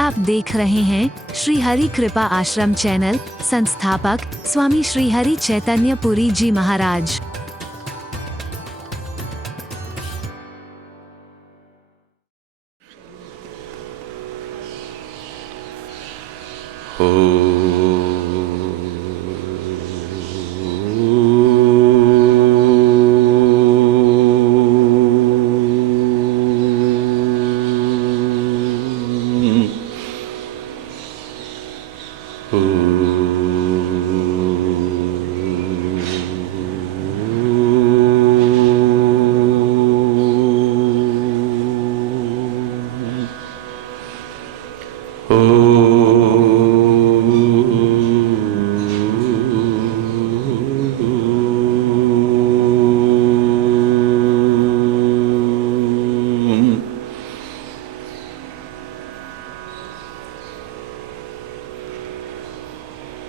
आप देख रहे हैं श्री हरि कृपा आश्रम चैनल। संस्थापक स्वामी श्री हरि चैतन्य पुरी जी महाराज।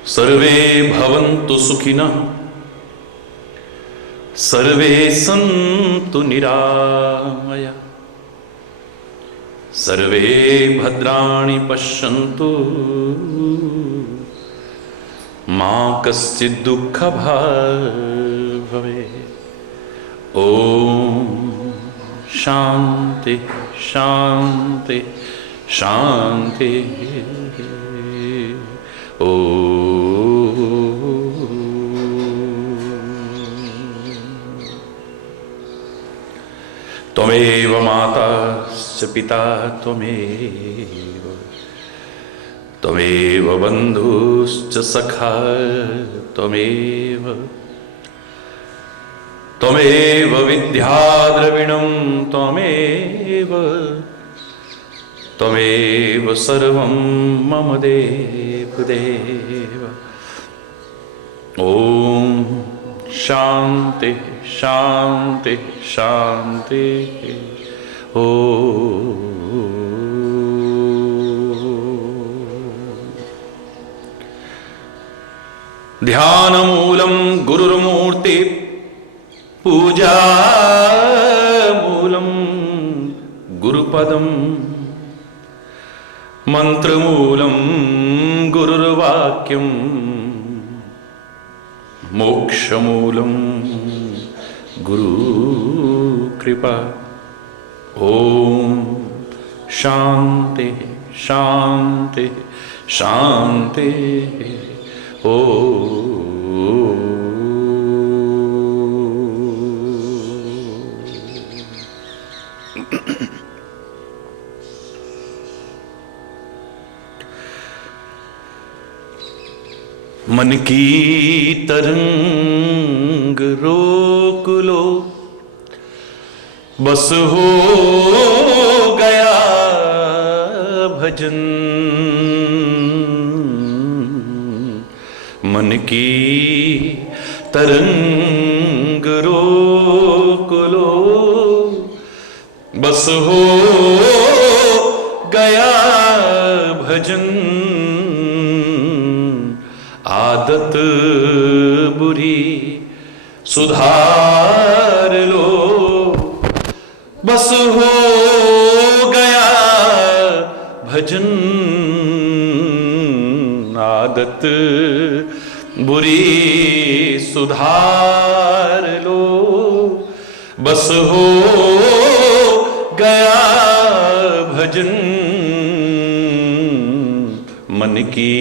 सर्वे भवन्तु सुखिनः, सर्वे सन्तु निरामया, सर्वे भद्राणि पश्यन्तु, मा कश्चित् दुःखभाग् भवेत्। ॐ शान्ति शान्ति शान्ति। त्वमेव माता च पिता त्वमेव, त्वमेव बन्धुश्च सखा त्वमेव, त्वमेव विद्या द्रविणं त्वमेव, त्वमेव सर्वं मम देवदेव। ॐ शान्ति शान्ति शान्ति। ध्यानमूलं गुरुर्मूर्ति, पूजामूलं गुरुपदं, मन्त्रमूलं गुरुर्वाक्यं, मोक्षमूलं गुरुकृपा। ॐ शान्ति शान्ति शान्ति। मन की तरंग रोक लो, बस हो गया भजन। मन की तरंग रोक लो, बस हो गया भजन। आदत बुरी सुधार लो, बस हो गया भजन। आदत बुरी सुधार लो, बस हो गया भजन। मन की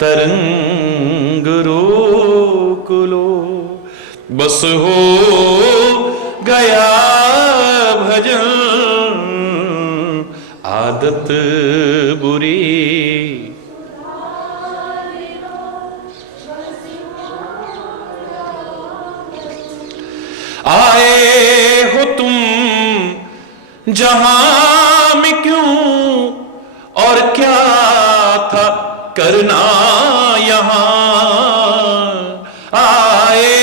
तरंग रोक लो, बस हो गया भजन। आदत बुरी आए हो तुम जहां में क्यों, और क्या था करना यहाँ। आए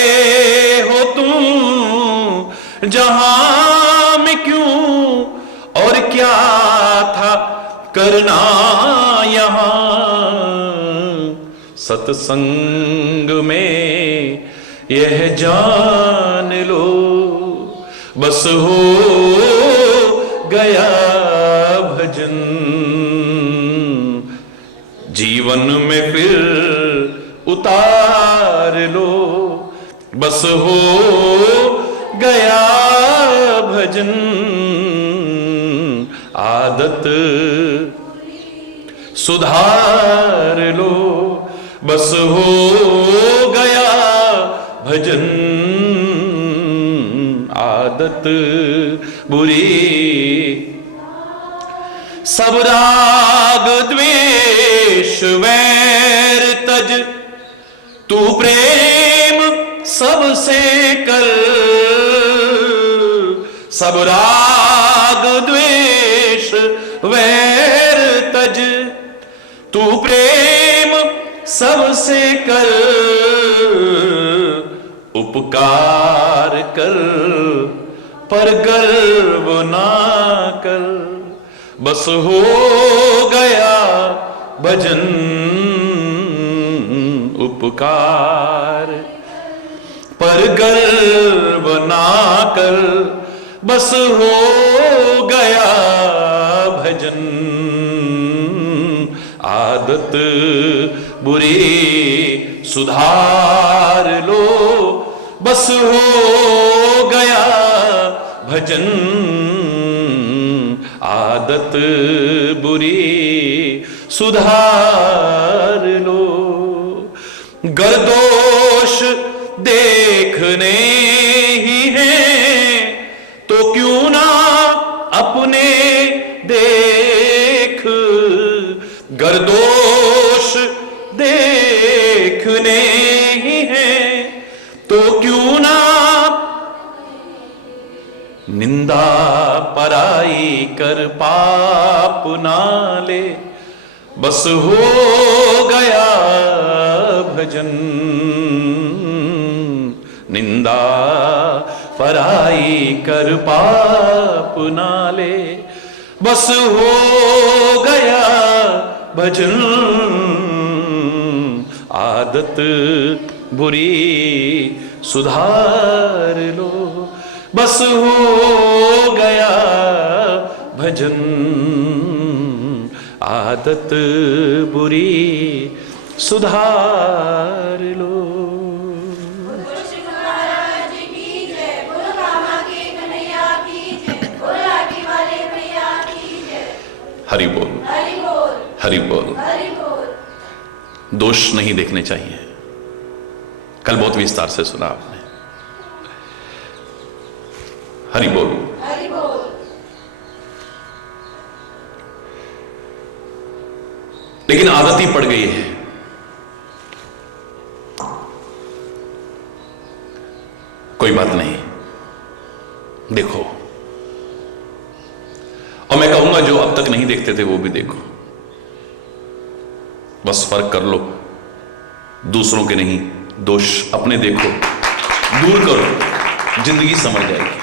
हो तुम जहां में क्यों, और क्या था करना यहाँ। सत्संग में यह जान लो, बस हो गया भजन। जीवन में फिर उतार लो, बस हो गया भजन आदत सुधार लो, बस हो गया भजन आदत बुरी। सब राग द्वेष वैर तज, तू प्रेम सबसे कर। सब राग द्वेष वैर तज, तू प्रेम सबसे कर। उपकार कर पर गर्व ना कर, बस हो गया भजन उपकार। पर गर्व ना कर, बस हो गया भजन आदत बुरी सुधार लो, बस हो गया भजन आदत बुरी सुधार लो। गर दोष देखने ही है तो क्यों ना अपने देख। गर दोष देखने ही है तो क्यों ना निंदा पराई कर पाप ना ले, बस हो गया भजन निंदा पराई कर पाप ना ले, बस हो गया भजन आदत बुरी सुधार लो, बस हो गया भजन आदत बुरी सुधार लो। हरि बोल, हरि बोल। दोष नहीं देखने चाहिए, कल बहुत विस्तार से सुना आपने। हरि बोल। लेकिन आदत ही पड़ गई है, कोई बात नहीं, देखो। और मैं कहूंगा जो अब तक नहीं देखते थे वो भी देखो, बस फर्क कर लो, दूसरों के नहीं, दोष अपने देखो, दूर करो, जिंदगी समझ जाएगी।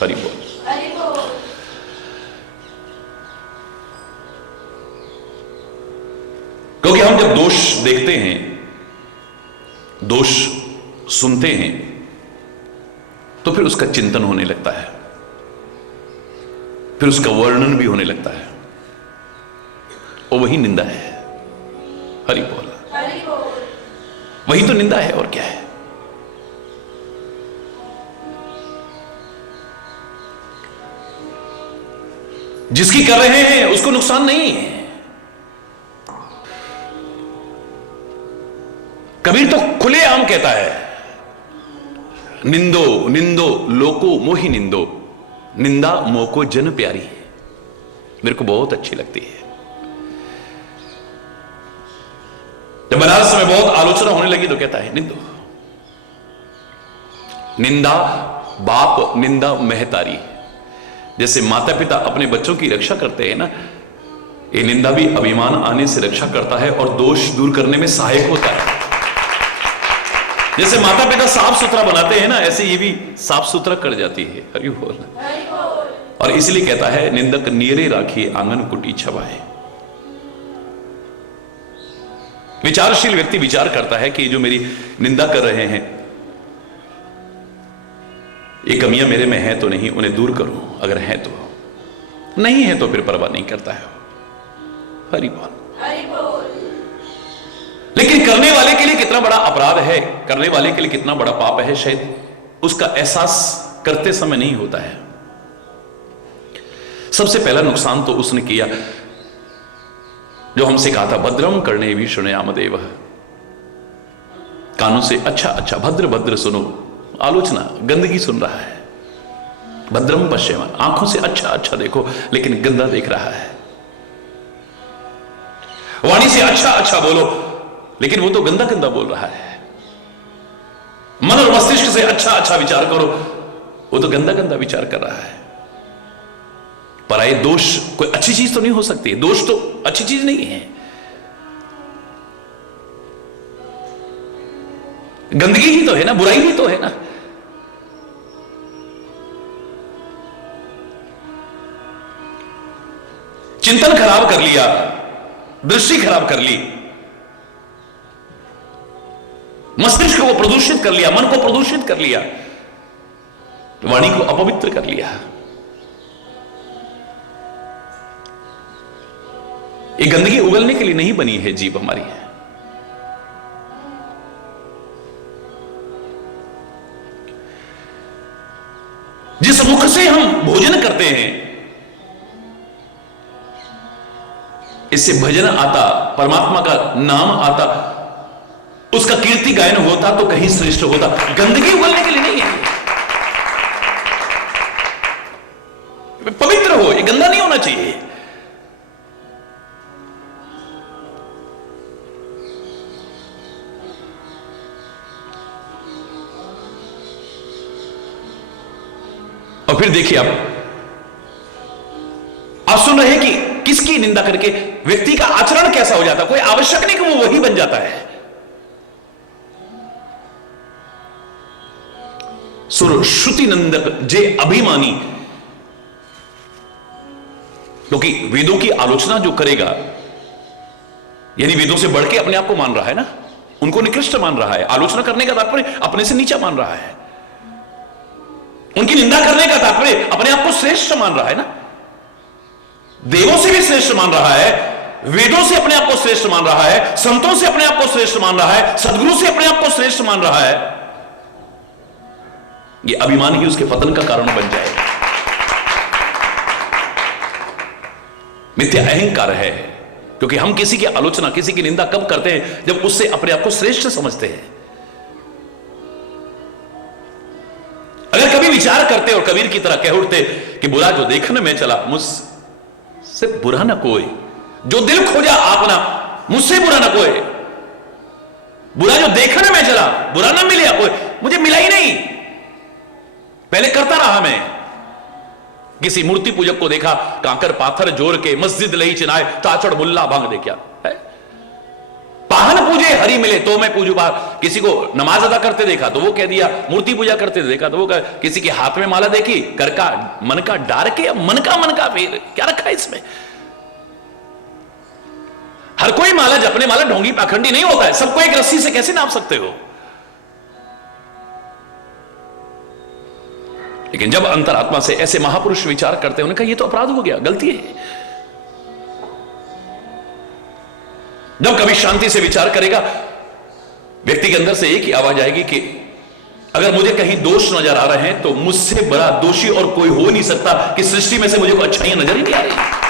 हरि बोल। क्योंकि हम जब दोष देखते हैं, दोष सुनते हैं, तो फिर उसका चिंतन होने लगता है, फिर उसका वर्णन भी होने लगता है, और वही निंदा है। हरि बोल। वही तो निंदा है, और क्या है। जिसकी कर रहे हैं उसको नुकसान नहीं है। कबीर तो खुलेआम कहता है, निंदो निंदो लोको मोहि निंदो, निंदा मोको जन प्यारी। मेरे को बहुत अच्छी लगती है। जब बनारस में बहुत आलोचना होने लगी तो कहता है, निंदो। निंदा बाप निंदा महतारी। जैसे माता पिता अपने बच्चों की रक्षा करते हैं ना, ये निंदा भी अभिमान आने से रक्षा करता है और दोष दूर करने में सहायक होता है। जैसे माता पिता साफ सुथरा बनाते हैं ना, ऐसे ये भी साफ सुथरा कर जाती है। हरि बोल। और इसलिए कहता है, निंदक नीरे राखी आंगन कुटी छवाए। विचारशील व्यक्ति विचार करता है कि जो मेरी निंदा कर रहे हैं, ये कमियां मेरे में है तो नहीं, उन्हें दूर करूं, अगर है तो। नहीं है तो फिर परवाह नहीं करता है। हरि बोल। लेकिन करने वाले के लिए कितना बड़ा अपराध है, करने वाले के लिए कितना बड़ा पाप है, शायद उसका एहसास करते समय नहीं होता है। सबसे पहला नुकसान तो उसने किया जो हमसे कहा था, भद्रम करने भी शुणयाम देव। कानों से अच्छा अच्छा भद्र भद्र सुनो, आलोचना गंदगी सुन रहा है। भद्रम पश्चिम, आंखों से अच्छा अच्छा देखो, लेकिन गंदा देख रहा है। वाणी से अच्छा अच्छा बोलो, लेकिन वो तो गंदा गंदा बोल रहा है। मन और मस्तिष्क से अच्छा अच्छा विचार करो, वो तो गंदा गंदा विचार कर रहा है। पराये दोष कोई अच्छी चीज तो नहीं हो सकती, दोष तो अच्छी चीज नहीं है। गंदगी ही तो है ना, बुराई ही तो है ना। चिंतन खराब कर लिया, दृष्टि खराब कर ली, मस्तिष्क को प्रदूषित कर लिया, मन को प्रदूषित कर लिया, वाणी को अपवित्र कर लिया। ये गंदगी उगलने के लिए नहीं बनी है जीभ हमारी। जिस मुख से हम भोजन करते हैं, इससे भजन आता, परमात्मा का नाम आता, उसका कीर्ति गायन होता तो कहीं श्रेष्ठ होता। गंदगी उगलने के लिए नहीं है, पवित्र हो, ये गंदा नहीं होना चाहिए। और फिर देखिए आप सुन रहे हैं कि किसकी निंदा करके व्यक्ति का आचरण कैसा हो जाता। कोई आवश्यक नहीं कि वो वही बन जाता है। सुर श्रुति नंदक जे अभिमानी, क्योंकि वेदों की आलोचना जो करेगा, यानी वेदों से बढ़ के अपने आप को मान रहा है ना, उनको निकृष्ट मान रहा है। आलोचना करने का तात्पर्य अपने से नीचा मान रहा है। उनकी निंदा करने का तात्पर्य अपने आप को श्रेष्ठ मान रहा है ना। देवों से भी श्रेष्ठ मान रहा है, वेदों से अपने आप को श्रेष्ठ मान रहा है, संतों से अपने आप को श्रेष्ठ मान रहा है, सदगुरु से अपने आप को श्रेष्ठ मान रहा है। ये अभिमान ही उसके पतन का कारण बन जाएगा। मिथ्या अहंकार है, क्योंकि हम किसी की आलोचना, किसी की निंदा कब करते हैं? जब उससे अपने आप को श्रेष्ठ समझते हैं। अगर कभी विचार करते और कबीर की तरह कह उठते कि बुरा जो देखने में चला मुझसे बुरा ना कोई, जो दिल खोजा आपना मुझसे बुरा ना कोई, बुरा जो देखने में चला बुरा ना मिले कोई, मुझे मिला ही नहीं। पहले करता रहा मैं। किसी मूर्ति पूजक को देखा, कांकर पाथर जोड़ के मस्जिद लही चिनाए, ताचड़ मुल्ला भांग दे, क्या है? पाहन पूजे हरि मिले तो मैं पूजू बार। किसी को नमाज अदा करते देखा तो वो कह दिया, मूर्ति पूजा करते देखा तो वो कह, किसी के हाथ में माला देखी, कर का मन का डार के मन का फिर क्या रखा है इसमें? हर कोई माला जपने वाला ढोंगी पाखंडी नहीं होता है। सबको एक रस्सी से कैसे नाप सकते हो? लेकिन जब अंतरात्मा से ऐसे महापुरुष विचार करते हैं, उन्होंने कहा यह तो अपराध हो गया, गलती है। जब कभी शांति से विचार करेगा, व्यक्ति के अंदर से एक ही आवाज आएगी कि अगर मुझे कहीं दोष नजर आ रहे हैं तो मुझसे बड़ा दोषी और कोई हो नहीं सकता, कि सृष्टि में से मुझे कोई अच्छाइयां नजर ही नहीं आ रही।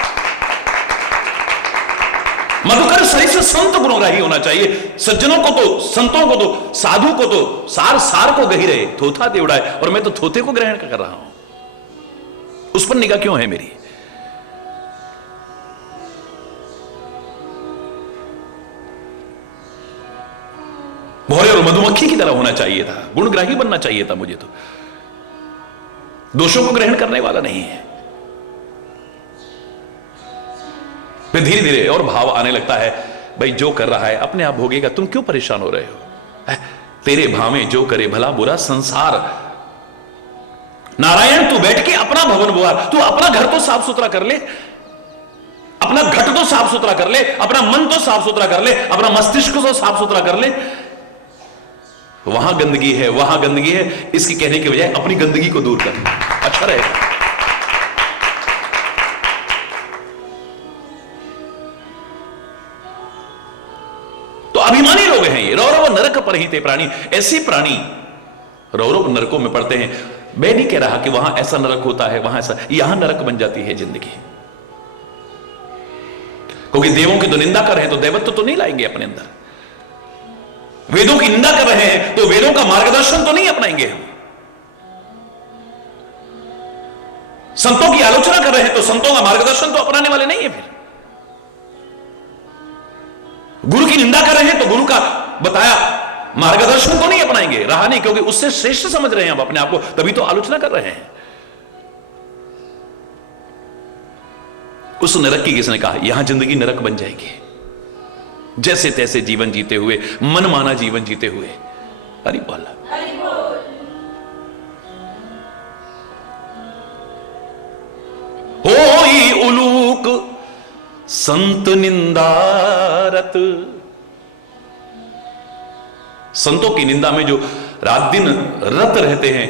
मधुकर सरिस संत गुणग्राही होना चाहिए। सज्जनों को तो, संतों को तो, साधु को तो सार सार को गही रहे, थोथा देवड़ा है, और मैं तो थोथे को ग्रहण कर रहा हूं। उस पर निगाह क्यों है मेरी? भौरे और मधुमक्खी की तरह होना चाहिए था, गुणग्राही बनना चाहिए था मुझे तो, दोषों को ग्रहण करने वाला नहीं है। फिर धीरे धीरे और भाव आने लगता है, भाई जो कर रहा है अपने आप भोगेगा, तुम क्यों परेशान हो रहे हो? तेरे भावे जो करे भला बुरा संसार। नारायण तू बैठ के अपना भवन बुआर, तू अपना घर तो साफ सुथरा कर ले, अपना घट तो साफ सुथरा कर ले, अपना मन तो साफ सुथरा कर ले, अपना मस्तिष्क तो साफ सुथरा कर ले। वहां गंदगी है, वहां गंदगी है, इसकी कहने के बजाय अपनी गंदगी को दूर कर, अच्छा रहेगा। अभिमानी लोग हैं ये। रौरव नरक पर ही थे प्राणी, ऐसी प्राणी रौरव नरकों में पड़ते हैं। मैं नहीं कह रहा कि वहां ऐसा नरक होता है, वहां ऐसा, यहां नरक बन जाती है जिंदगी। क्योंकि देवों की तो निंदा कर रहे हैं तो दैवत्व तो नहीं लाएंगे अपने अंदर, वेदों की निंदा कर रहे हैं तो वेदों का मार्गदर्शन तो नहीं अपनाएंगे हम, संतों की आलोचना कर रहे हैं तो संतों का मार्गदर्शन तो अपनाने वाले नहीं है। फिर गुरु की निंदा कर रहे हैं तो गुरु का बताया मार्गदर्शन तो नहीं अपनाएंगे, रहा नहीं, क्योंकि उससे श्रेष्ठ समझ रहे हैं हम अपने आप को, तभी तो आलोचना कर रहे हैं। उस नरक की किसने कहा? यहां जिंदगी नरक बन जाएगी, जैसे तैसे जीवन जीते हुए, मनमाना जीवन जीते हुए। हरि बोल। होई उलूक संत निंदारत, संतों की निंदा में जो रात दिन रत रहते हैं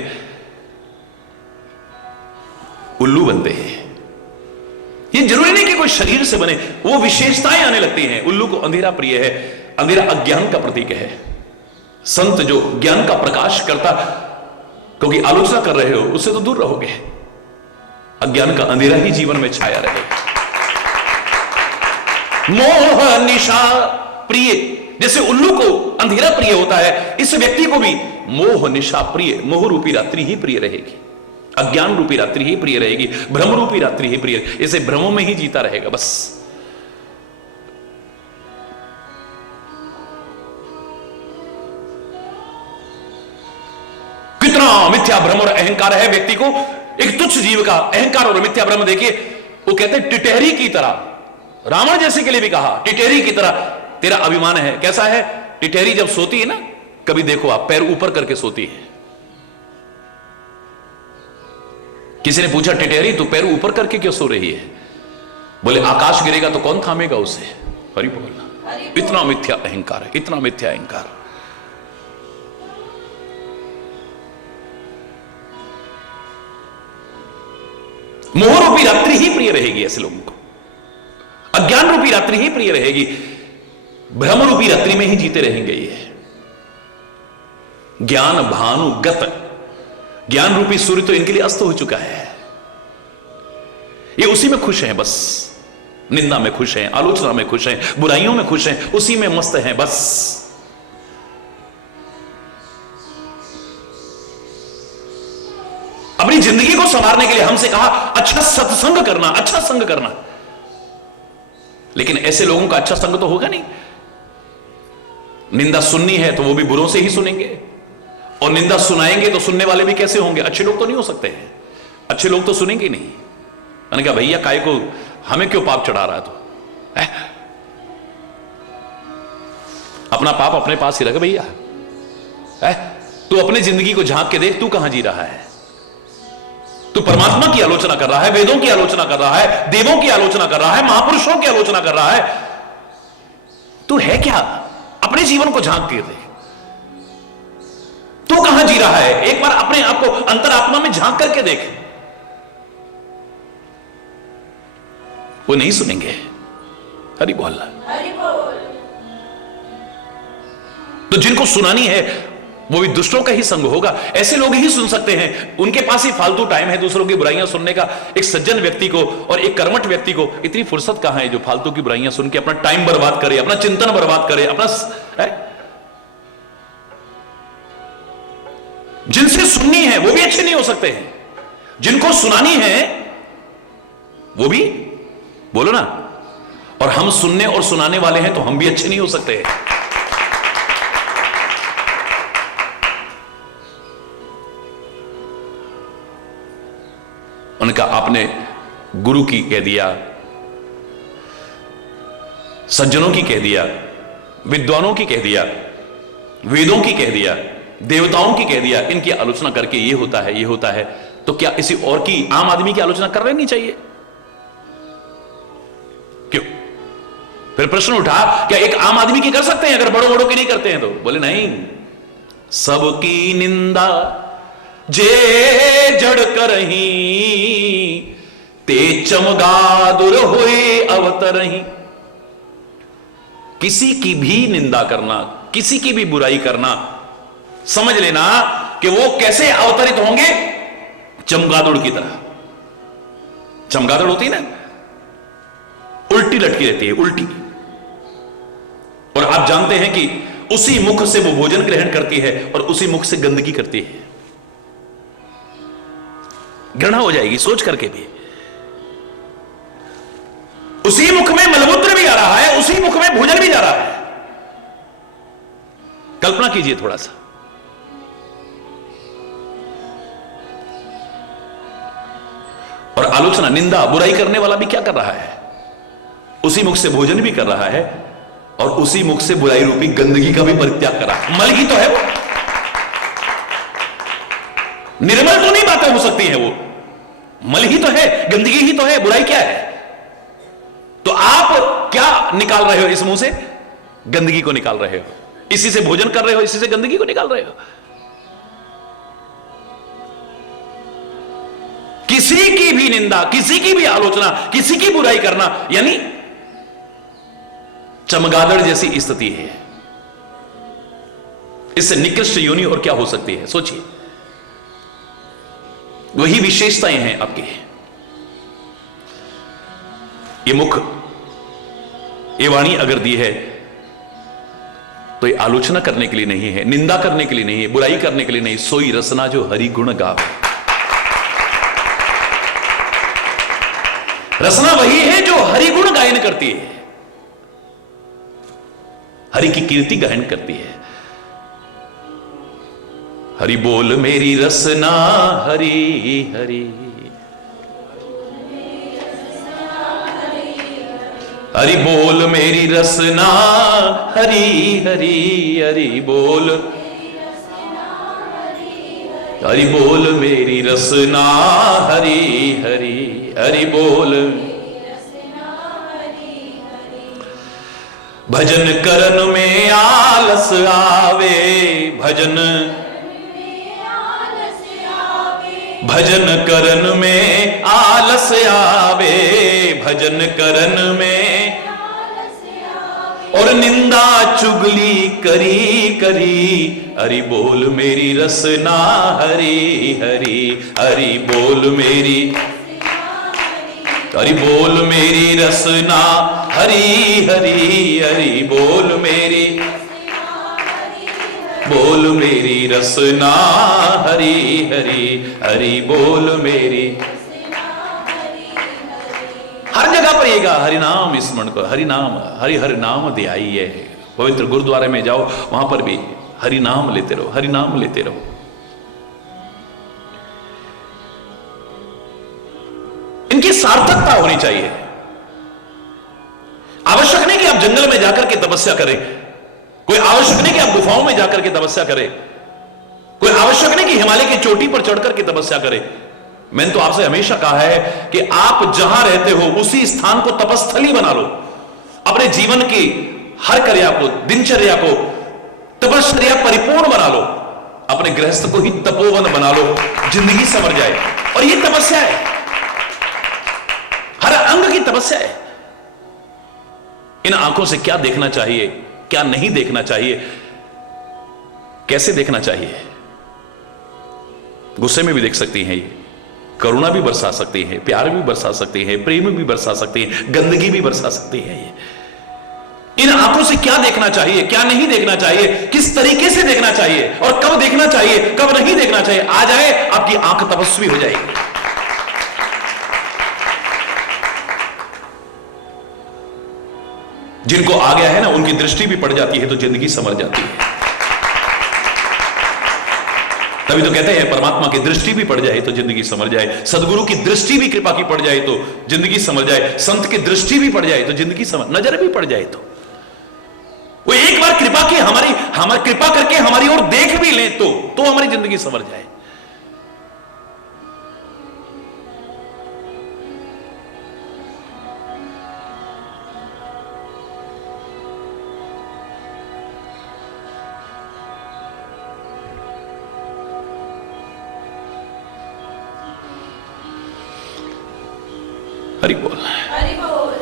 उल्लू बनते हैं। ये जरूरी नहीं कि कोई शरीर से बने, वो विशेषताएं आने लगती हैं। उल्लू को अंधेरा प्रिय है, अंधेरा अज्ञान का प्रतीक है। संत जो ज्ञान का प्रकाश करता, क्योंकि आलोचना कर रहे हो उससे तो दूर रहोगे, अज्ञान का अंधेरा ही जीवन में छाया रहेगा। मोह निशा प्रिय, जैसे उल्लू को अंधेरा प्रिय होता है, इस व्यक्ति को भी मोह निशा प्रिय, मोह रूपी रात्रि ही प्रिय रहेगी, अज्ञान रूपी रात्रि ही प्रिय रहेगी, भ्रम रूपी रात्रि ही प्रिय, इसे भ्रमों में ही जीता रहेगा बस। कितना मिथ्या भ्रम और अहंकार है व्यक्ति को, एक तुच्छ जीव का अहंकार और मिथ्या भ्रम देखिए। वो कहते हैं टिटेरी की तरह, रावण जैसे के लिए भी कहा टिटेरी की तरह तेरा अभिमान है। कैसा है? टिटेरी जब सोती है ना, कभी देखो आप, पैर ऊपर करके सोती है। किसी ने पूछा टिटेरी तू पैर ऊपर करके क्यों सो रही है? बोले आकाश गिरेगा तो कौन थामेगा उसे। हरि बोल। इतना मिथ्या अहंकार है, इतना मिथ्या अहंकार। मोह रूपी रात्रि ही प्रिय रहेगी ऐसे लोगों को, अज्ञान रूपी रात्रि ही प्रिय रहेगी, भ्रम रूपी रात्रि में ही जीते रहेंगे। ये ज्ञान भानुगत, ज्ञान रूपी सूर्य तो इनके लिए अस्त हो चुका है, ये उसी में खुश हैं बस, निंदा में खुश हैं, आलोचना में खुश हैं, बुराइयों में खुश हैं, उसी में मस्त हैं बस। अपनी जिंदगी को संवारने के लिए हमसे कहा अच्छा सत्संग करना, अच्छा संग करना, लेकिन ऐसे लोगों का अच्छा संग तो होगा नहीं। निंदा सुननी है तो वो भी बुरों से ही सुनेंगे, और निंदा सुनाएंगे तो सुनने वाले भी कैसे होंगे? अच्छे लोग तो नहीं हो सकते हैं, अच्छे लोग तो सुनेंगे नहीं। मैंने कहा भैया काय को हमें क्यों पाप चढ़ा रहा है? तो अपना पाप अपने पास ही रख भैया, तू अपनी जिंदगी को झांक के देख, तू कहां जी रहा है। तू परमात्मा की आलोचना कर रहा है, वेदों की आलोचना कर रहा है, देवों की आलोचना कर रहा है, महापुरुषों की आलोचना कर रहा है, तू है क्या? अपने जीवन को झांक के देख, तू कहां जी रहा है? एक बार अपने आप को अंतरात्मा में झांक करके देख। वो नहीं सुनेंगे। हरि बोल। तो जिनको सुनानी है वो भी दुष्टों का ही संग होगा, ऐसे लोग ही सुन सकते हैं, उनके पास ही फालतू टाइम है दूसरों की बुराइयां सुनने का। एक सज्जन व्यक्ति को और एक कर्मठ व्यक्ति को इतनी फुर्सत कहां है जो फालतू की बुराइयां सुन के अपना टाइम बर्बाद करे, अपना चिंतन बर्बाद करे, अपना जिनसे सुननी है वो भी अच्छे नहीं हो सकते हैं, जिनको सुनानी है वो भी, बोलो ना, और हम सुनने और सुनाने वाले हैं तो हम भी अच्छे नहीं हो सकते हैं। उनका आपने गुरु की कह दिया, सज्जनों की कह दिया, विद्वानों की कह दिया, वेदों की कह दिया, देवताओं की कह दिया, इनकी आलोचना करके ये होता है, ये होता है, तो क्या किसी और की, आम आदमी की आलोचना कर लेनी चाहिए? क्यों? फिर प्रश्न उठा, क्या एक आम आदमी की कर सकते हैं अगर बड़ों बड़ों की नहीं करते हैं तो? बोले नहीं, सबकी निंदा जे जड़ करही, ते चमगादुर होए अवतरही। किसी की भी निंदा करना, किसी की भी बुराई करना, समझ लेना कि वो कैसे अवतरित होंगे, चमगादड़ की तरह। चमगादड़ होती है ना, उल्टी लटकी रहती है, उल्टी। और आप जानते हैं कि उसी मुख से वो भोजन ग्रहण करती है और उसी मुख से गंदगी करती है। घृणा हो जाएगी सोच करके भी। उसी मुख में मलमूत्र भी आ रहा है, उसी मुख में भोजन भी जा रहा है। कल्पना कीजिए थोड़ा सा। और आलोचना, निंदा, बुराई करने वाला भी क्या कर रहा है? उसी मुख से भोजन भी कर रहा है और उसी मुख से बुराई रूपी गंदगी का भी परित्याग कर रहा है। मल ही तो है वो, निर्मल तो नहीं बातें हो सकती हैं, वो मल ही तो है, गंदगी ही तो है, बुराई क्या है? तो आप क्या निकाल रहे हो इस मुंह से? गंदगी को निकाल रहे हो। इसी से भोजन कर रहे हो, इसी से गंदगी को निकाल रहे हो। किसी की भी निंदा, किसी की भी आलोचना, किसी की बुराई करना, यानी चमगादड़ जैसी स्थिति है। इससे निकृष्ट योनि और क्या हो सकती है? सोचिए। वही विशेषताएं हैं आपकी। ये मुख, ये वाणी अगर दी है तो ये आलोचना करने के लिए नहीं है, निंदा करने के लिए नहीं है, बुराई करने के लिए नहीं। सोई रसना जो हरि गुण गावे। रसना वही है जो हरि गुण गायन करती है, हरि की कीर्ति गायन करती है। हरि बोल मेरी रसना हरि हरि, हरि बोल मेरी रसना हरि हरि, हरि बोल, हरि बोल मेरी रसना हरि हरि, हरि बोल। भजन करन में आलस आवे, भजन, भजन करन में आलस आवे, भजन करन में, और निंदा चुगली करी करी, हरि बोल मेरी रसना हरि हरि, हरि बोल मेरी, हरि बोल मेरी रसना हरि हरि, हरि बोल मेरी, बोल मेरी रसना हरि हरि, हरि बोल मेरी। हर जगह पर ये गा, हरि नाम स्मरण करो, हरि नाम, हरि हरि नाम ध्याइए। पवित्र गुरुद्वारे में जाओ, वहां पर भी हरि नाम लेते रहो, हरि नाम लेते रहो। इनकी सार्थकता होनी चाहिए। आवश्यक नहीं कि आप जंगल में जाकर के तपस्या करें, कोई आवश्यक नहीं कि आप गुफाओं में जाकर के तपस्या करें, कोई आवश्यक नहीं कि हिमालय की चोटी पर चढ़कर के तपस्या करें। मैंने तो आपसे हमेशा कहा है कि आप जहां रहते हो उसी स्थान को तपस्थली बना लो। अपने जीवन की हर क्रिया को, दिनचर्या को तपश्चर्या परिपूर्ण बना लो। अपने गृहस्थ को ही तपोवन बना लो, जिंदगी संवर जाए। और ये तपस्या है, हर अंग की तपस्या है। इन आंखों से क्या देखना चाहिए, क्या नहीं देखना चाहिए, कैसे देखना चाहिए। गुस्से में भी देख सकती हैं ये, करुणा भी बरसा सकती है, प्यार भी बरसा सकती है, प्रेम भी बरसा सकती है, गंदगी भी बरसा सकती है ये। इन आंखों से क्या देखना चाहिए, क्या नहीं देखना चाहिए, किस तरीके से देखना चाहिए और कब देखना चाहिए, कब नहीं देखना चाहिए, आ जाए आपकी आंख तपस्वी हो जाएगी। जिनको आ गया है ना, उनकी दृष्टि भी पड़ जाती है तो जिंदगी समझ जाती है। तभी तो कहते हैं परमात्मा की दृष्टि भी पड़ जाए तो जिंदगी समझ जाए, सदगुरु की दृष्टि भी कृपा की पड़ जाए तो जिंदगी समझ जाए, संत की दृष्टि भी पड़ जाए तो जिंदगी समझ, नजर भी पड़ जाए तो वो एक बार कृपा की हमारी कृपा करके हमारी ओर देख भी ले तो हमारी जिंदगी समझ जाए। हरि बोल, हरि बोल।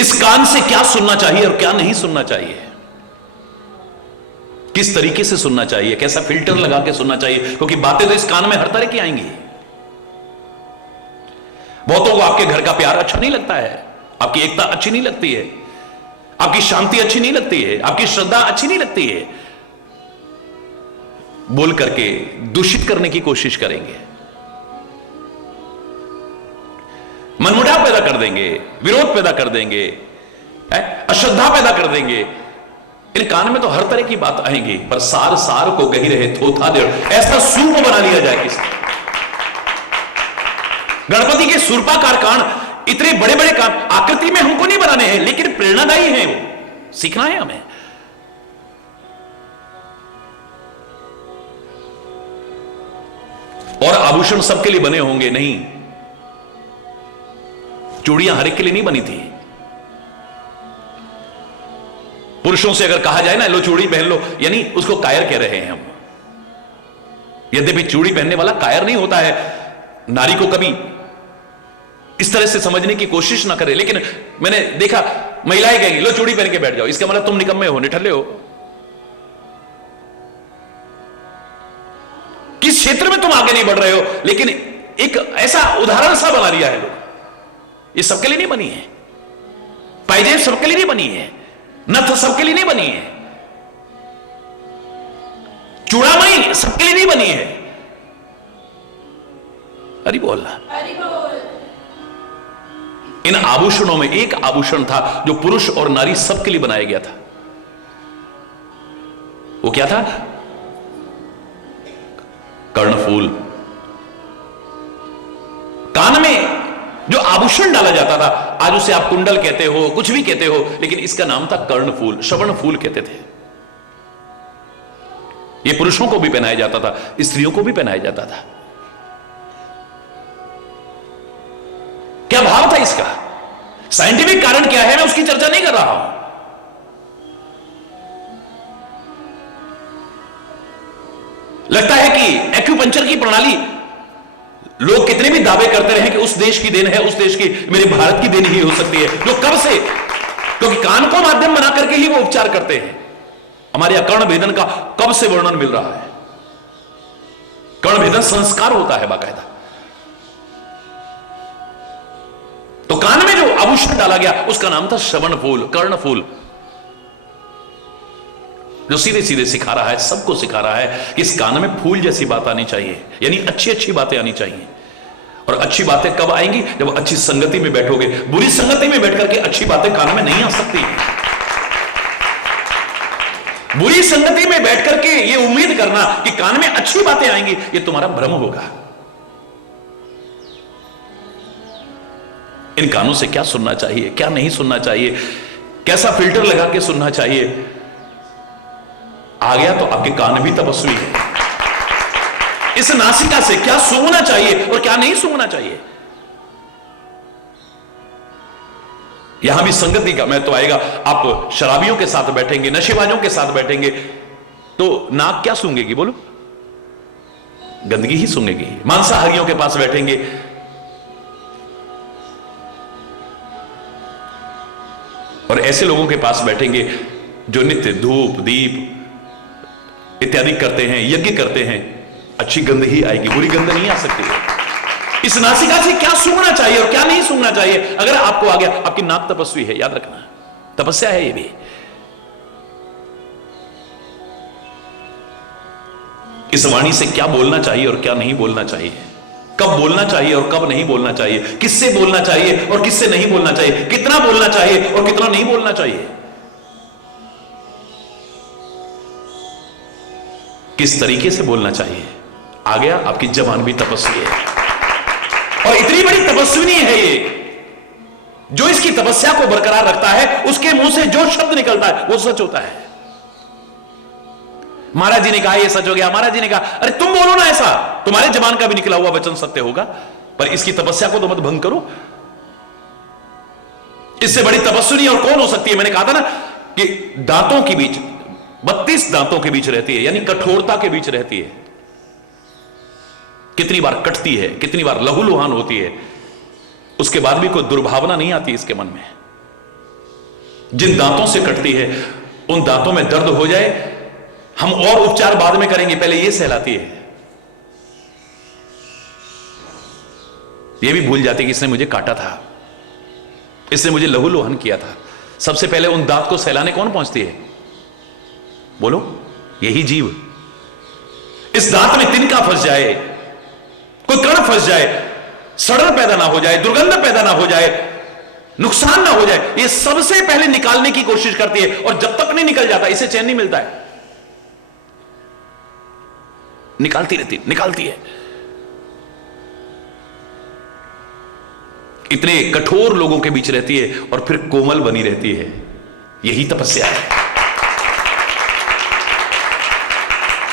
इस कान से क्या सुनना चाहिए और क्या नहीं सुनना चाहिए, किस तरीके से सुनना चाहिए, कैसा फिल्टर लगा के सुनना चाहिए, क्योंकि बातें तो इस कान में हर तरह की आएंगी। बहुतों को आपके घर का प्यार अच्छा नहीं लगता है, आपकी एकता अच्छी नहीं लगती है, आपकी शांति अच्छी नहीं लगती है, आपकी श्रद्धा अच्छी नहीं लगती है, बोल करके दूषित करने की कोशिश करेंगे, मनमुटाव पैदा कर देंगे, विरोध पैदा कर देंगे, अश्रद्धा पैदा कर देंगे। इन कान में तो हर तरह की बात आएंगी, पर सार सार को कही रहे थोथा दे, ऐसा सूप बना लिया जाए किसी। गणपति के सूर्पाकार कान, इतने बड़े बड़े कान आकृति में हमको नहीं बनाने हैं, लेकिन प्रेरणादायी हैं, वो सीखना है हमें। और आभूषण सबके लिए बने होंगे नहीं, चूड़ियां हर एक के लिए नहीं बनी थी। पुरुषों से अगर कहा जाए ना लो चूड़ी पहन लो, यानी उसको कायर कह रहे हैं हम। यद्यपि चूड़ी पहनने वाला कायर नहीं होता है, नारी को कभी इस तरह से समझने की कोशिश ना करे, लेकिन मैंने देखा महिलाएं कहेंगी लो चूड़ी पहन के बैठ जाओ, इसका मतलब तुम निकम्मे हो, निठल्ले हो। किस क्षेत्र में तुम आगे नहीं बढ़ रहे हो, लेकिन एक ऐसा उदाहरण सा बना लिया है लोग। ये सबके लिए नहीं बनी है, पायजेब सबके लिए नहीं बनी है, नथ सबके लिए नहीं बनी है, चूड़ामणि सबके लिए नहीं बनी है। अरे बोलना, इन आभूषणों में एक आभूषण था जो पुरुष और नारी सबके लिए बनाया गया था। वो क्या था? कर्णफूल। कान में जो आभूषण डाला जाता था, आज उसे आप कुंडल कहते हो, कुछ भी कहते हो, लेकिन इसका नाम था कर्णफूल, श्रवण फूल कहते थे। यह पुरुषों को भी पहनाया जाता था, स्त्रियों को भी पहनाया जाता था। क्या भाव था इसका? साइंटिफिक कारण क्या है, मैं उसकी चर्चा नहीं कर रहा हूं। लगता है कि एक्यूपंक्चर की प्रणाली, लोग कितने भी दावे करते रहे कि उस देश की देन है, उस देश की, मेरे भारत की देन ही हो सकती है, जो कब से, क्योंकि कान को माध्यम बना करके ही वो उपचार करते हैं। हमारे यहां कर्ण भेदन का कब से वर्णन मिल रहा है? कर्ण भेदन संस्कार होता है बाकायदा। तो कान में जो आभूषण डाला गया उसका नाम था श्रवण फूल, कर्णफूल, जो सीधे सीधे सिखा रहा है, सबको सिखा रहा है कि इस कान में फूल जैसी बात आनी चाहिए, यानी अच्छी अच्छी बातें आनी चाहिए। और अच्छी बातें कब आएंगी? जब अच्छी संगति में बैठोगे। बुरी संगति में बैठ करके अच्छी बातें कान में नहीं आ सकती। बुरी संगति में बैठ करके ये उम्मीद करना कि कान में अच्छी बातें आएंगी, ये तुम्हारा भ्रम होगा। इन कानों से क्या सुनना चाहिए, क्या नहीं सुनना चाहिए, कैसा फिल्टर लगा के सुनना चाहिए, आ गया तो आपके कान भी तपस्वी है। इस नासिका से क्या सूंघना चाहिए और क्या नहीं सूंघना चाहिए, यहां भी संगति का महत्व आएगा। आप शराबियों के साथ बैठेंगे, नशेबाजों के साथ बैठेंगे, तो नाक क्या सूंघेगी? बोलो, गंदगी ही सूंघेगी। मांसाहारियों के पास बैठेंगे, और ऐसे लोगों के पास बैठेंगे जो नित्य धूप दीप इत्यादि करते हैं, यज्ञ करते हैं, अच्छी गंध ही आएगी, बुरी गंध नहीं आ सकती है। इस नासिका से क्या सूंघना चाहिए और क्या नहीं सूंघना चाहिए, अगर आपको आ गया, आपकी नाक तपस्वी है, याद रखना, तपस्या है ये भी। इस वाणी से क्या बोलना चाहिए और क्या नहीं बोलना चाहिए, कब बोलना चाहिए और कब नहीं बोलना चाहिए, किससे बोलना चाहिए और किससे नहीं बोलना चाहिए, कितना बोलना चाहिए और कितना नहीं बोलना चाहिए, किस तरीके से बोलना चाहिए। आ गया, आपकी जबान भी तपस्वी है, और इतनी बड़ी तपस्विनी है ये, जो इसकी तपस्या को बरकरार रखता है, उसके मुंह से जो शब्द निकलता है वो सच होता है। महाराज जी ने कहा ये सच हो गया, महाराज जी ने कहा, अरे तुम बोलो ना ऐसा, तुम्हारे जबान का भी निकला हुआ वचन सत्य होगा, पर इसकी तपस्या को तो मत भंग करो। इससे बड़ी तपस्विनी और कौन हो सकती है? मैंने कहा था ना कि दांतों के बीच, 32 दांतों के बीच रहती है, यानी कठोरता के बीच रहती है। कितनी बार कटती है, कितनी बार लहूलुहान होती है, उसके बाद भी कोई दुर्भावना नहीं आती इसके मन में। जिन दांतों से कटती है उन दांतों में दर्द हो जाए, हम और उपचार बाद में करेंगे, पहले ये सहलाती है। ये भी भूल जाती कि इसने मुझे काटा था, इसने मुझे लहूलुहान किया था। सबसे पहले उन दांत को सहलाने कौन पहुंचती है? बोलो, यही जीव। इस दांत में तिनका फंस जाए, कोई कण फंस जाए, सड़न पैदा ना हो जाए, दुर्गंध पैदा ना हो जाए, नुकसान ना हो जाए, ये सबसे पहले निकालने की कोशिश करती है। और जब तक नहीं निकल जाता इसे चैन नहीं मिलता है, निकालती रहती, निकालती है। इतने कठोर लोगों के बीच रहती है और फिर कोमल बनी रहती है। यही तपस्या है।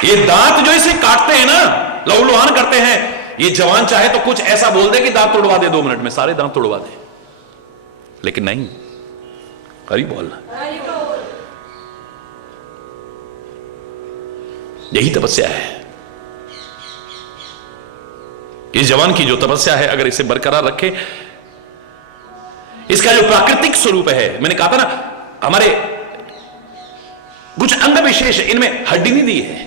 ये दांत जो इसे काटते हैं ना, लहूलुहान करते हैं, ये जवान चाहे तो कुछ ऐसा बोल दे कि दांत तोड़वा दे, 2 मिनट में सारे दांत तोड़वा दे, लेकिन नहीं, हरी बोलना। यही तपस्या है। इस जवान की जो तपस्या है, अगर इसे बरकरार रखे, इसका जो प्राकृतिक स्वरूप है, मैंने कहा था ना, हमारे कुछ अंग विशेष इनमें हड्डी नहीं दी है,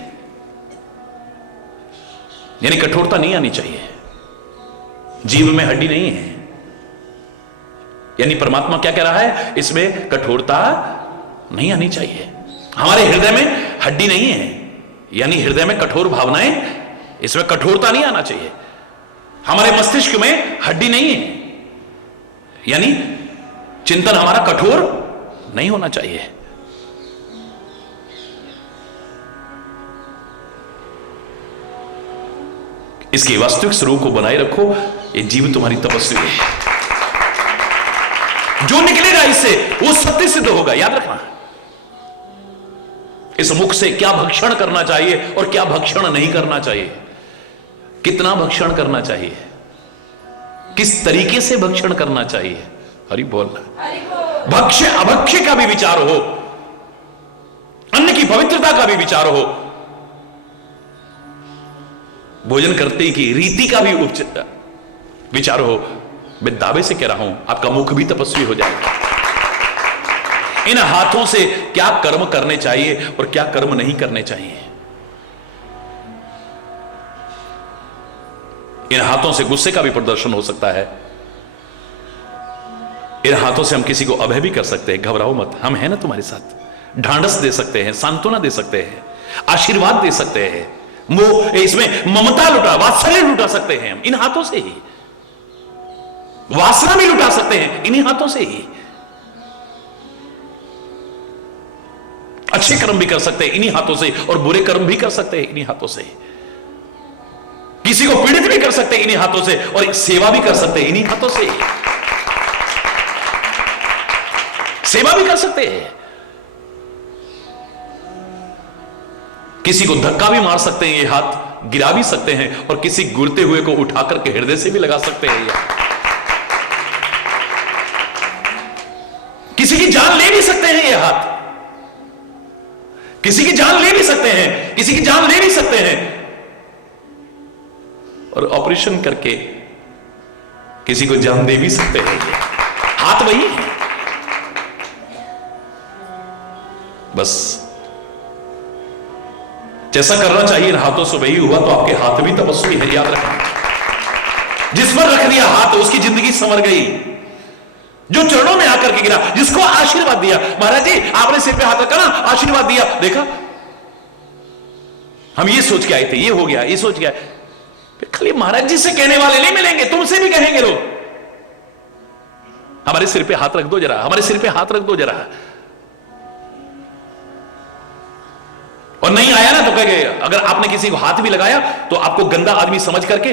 यानी कठोरता नहीं आनी चाहिए। जीव में हड्डी नहीं है, यानी परमात्मा क्या कह रहा है, इसमें कठोरता नहीं आनी चाहिए। हमारे हृदय में हड्डी नहीं है, यानी हृदय में कठोर भावनाएं, इसमें कठोरता नहीं आना चाहिए। हमारे मस्तिष्क में हड्डी नहीं है, यानी चिंतन हमारा कठोर नहीं होना चाहिए। इसके वास्तविक स्वरूप को बनाए रखो। ये जीव तुम्हारी तपस्वी है। जो निकलेगा इससे वो सत्य सिद्ध होगा, याद रखना। इस मुख से क्या भक्षण करना चाहिए और क्या भक्षण नहीं करना चाहिए, कितना भक्षण करना चाहिए, किस तरीके से भक्षण करना चाहिए। हरि बोलना। भक्ष्य अभक्ष्य का भी विचार हो, अन्न की पवित्रता का भी विचार हो, भोजन करते की रीति का भी विचार हो। मैं दावे से कह रहा हूं, आपका मुख भी तपस्वी हो जाएगा। इन हाथों से क्या कर्म करने चाहिए और क्या कर्म नहीं करने चाहिए। इन हाथों से गुस्से का भी प्रदर्शन हो सकता है। इन हाथों से हम किसी को अभय भी कर सकते हैं, घबराओ मत, हम हैं ना तुम्हारे साथ। ढांढस दे सकते हैं, सांत्वना दे सकते हैं, आशीर्वाद दे सकते हैं, इसमें ममता लुटा, वात्सल्य लुटा सकते हैं हम इन हाथों से ही। वासना भी लुटा सकते हैं इन्हीं हाथों से ही। अच्छे कर्म भी कर सकते हैं इन्हीं हाथों से, और बुरे कर्म भी कर सकते हैं इन्हीं हाथों से। किसी को पीड़ित भी कर सकते हैं इन्हीं हाथों से, और सेवा भी कर सकते हैं इन्हीं हाथों से। सेवा भी कर सकते हैं, किसी को धक्का भी मार सकते हैं ये हाथ, गिरा भी सकते हैं, और किसी गिरते हुए को उठाकर के हृदय से भी लगा सकते हैं ये। किसी की जान ले भी सकते हैं ये हाथ, किसी की जान ले भी सकते हैं, किसी की जान ले भी सकते हैं, और ऑपरेशन करके किसी को जान दे भी सकते हैं। ये हाथ वही है, बस जैसा करना चाहिए इन हाथों से वही हुआ, तो आपके हाथ भी तपस्वी है, याद रखना। जिस पर रख दिया हाथ उसकी जिंदगी संवर गई। जो चरणों में आकर के गिरा, जिसको आशीर्वाद दिया, महाराज जी आपने सिर पे हाथ रखा ना, आशीर्वाद दिया, देखा हम ये सोच के आए थे, ये हो गया, ये सोच गया। खाली महाराज जी से कहने वाले नहीं मिलेंगे, तुमसे भी कहेंगे लोग, हमारे सिर पे हाथ रख दो जरा, हमारे सिर पे हाथ रख दो जरा। और नहीं आया ना तो कहेंगे, अगर आपने किसी को हाथ भी लगाया तो आपको गंदा आदमी समझ करके,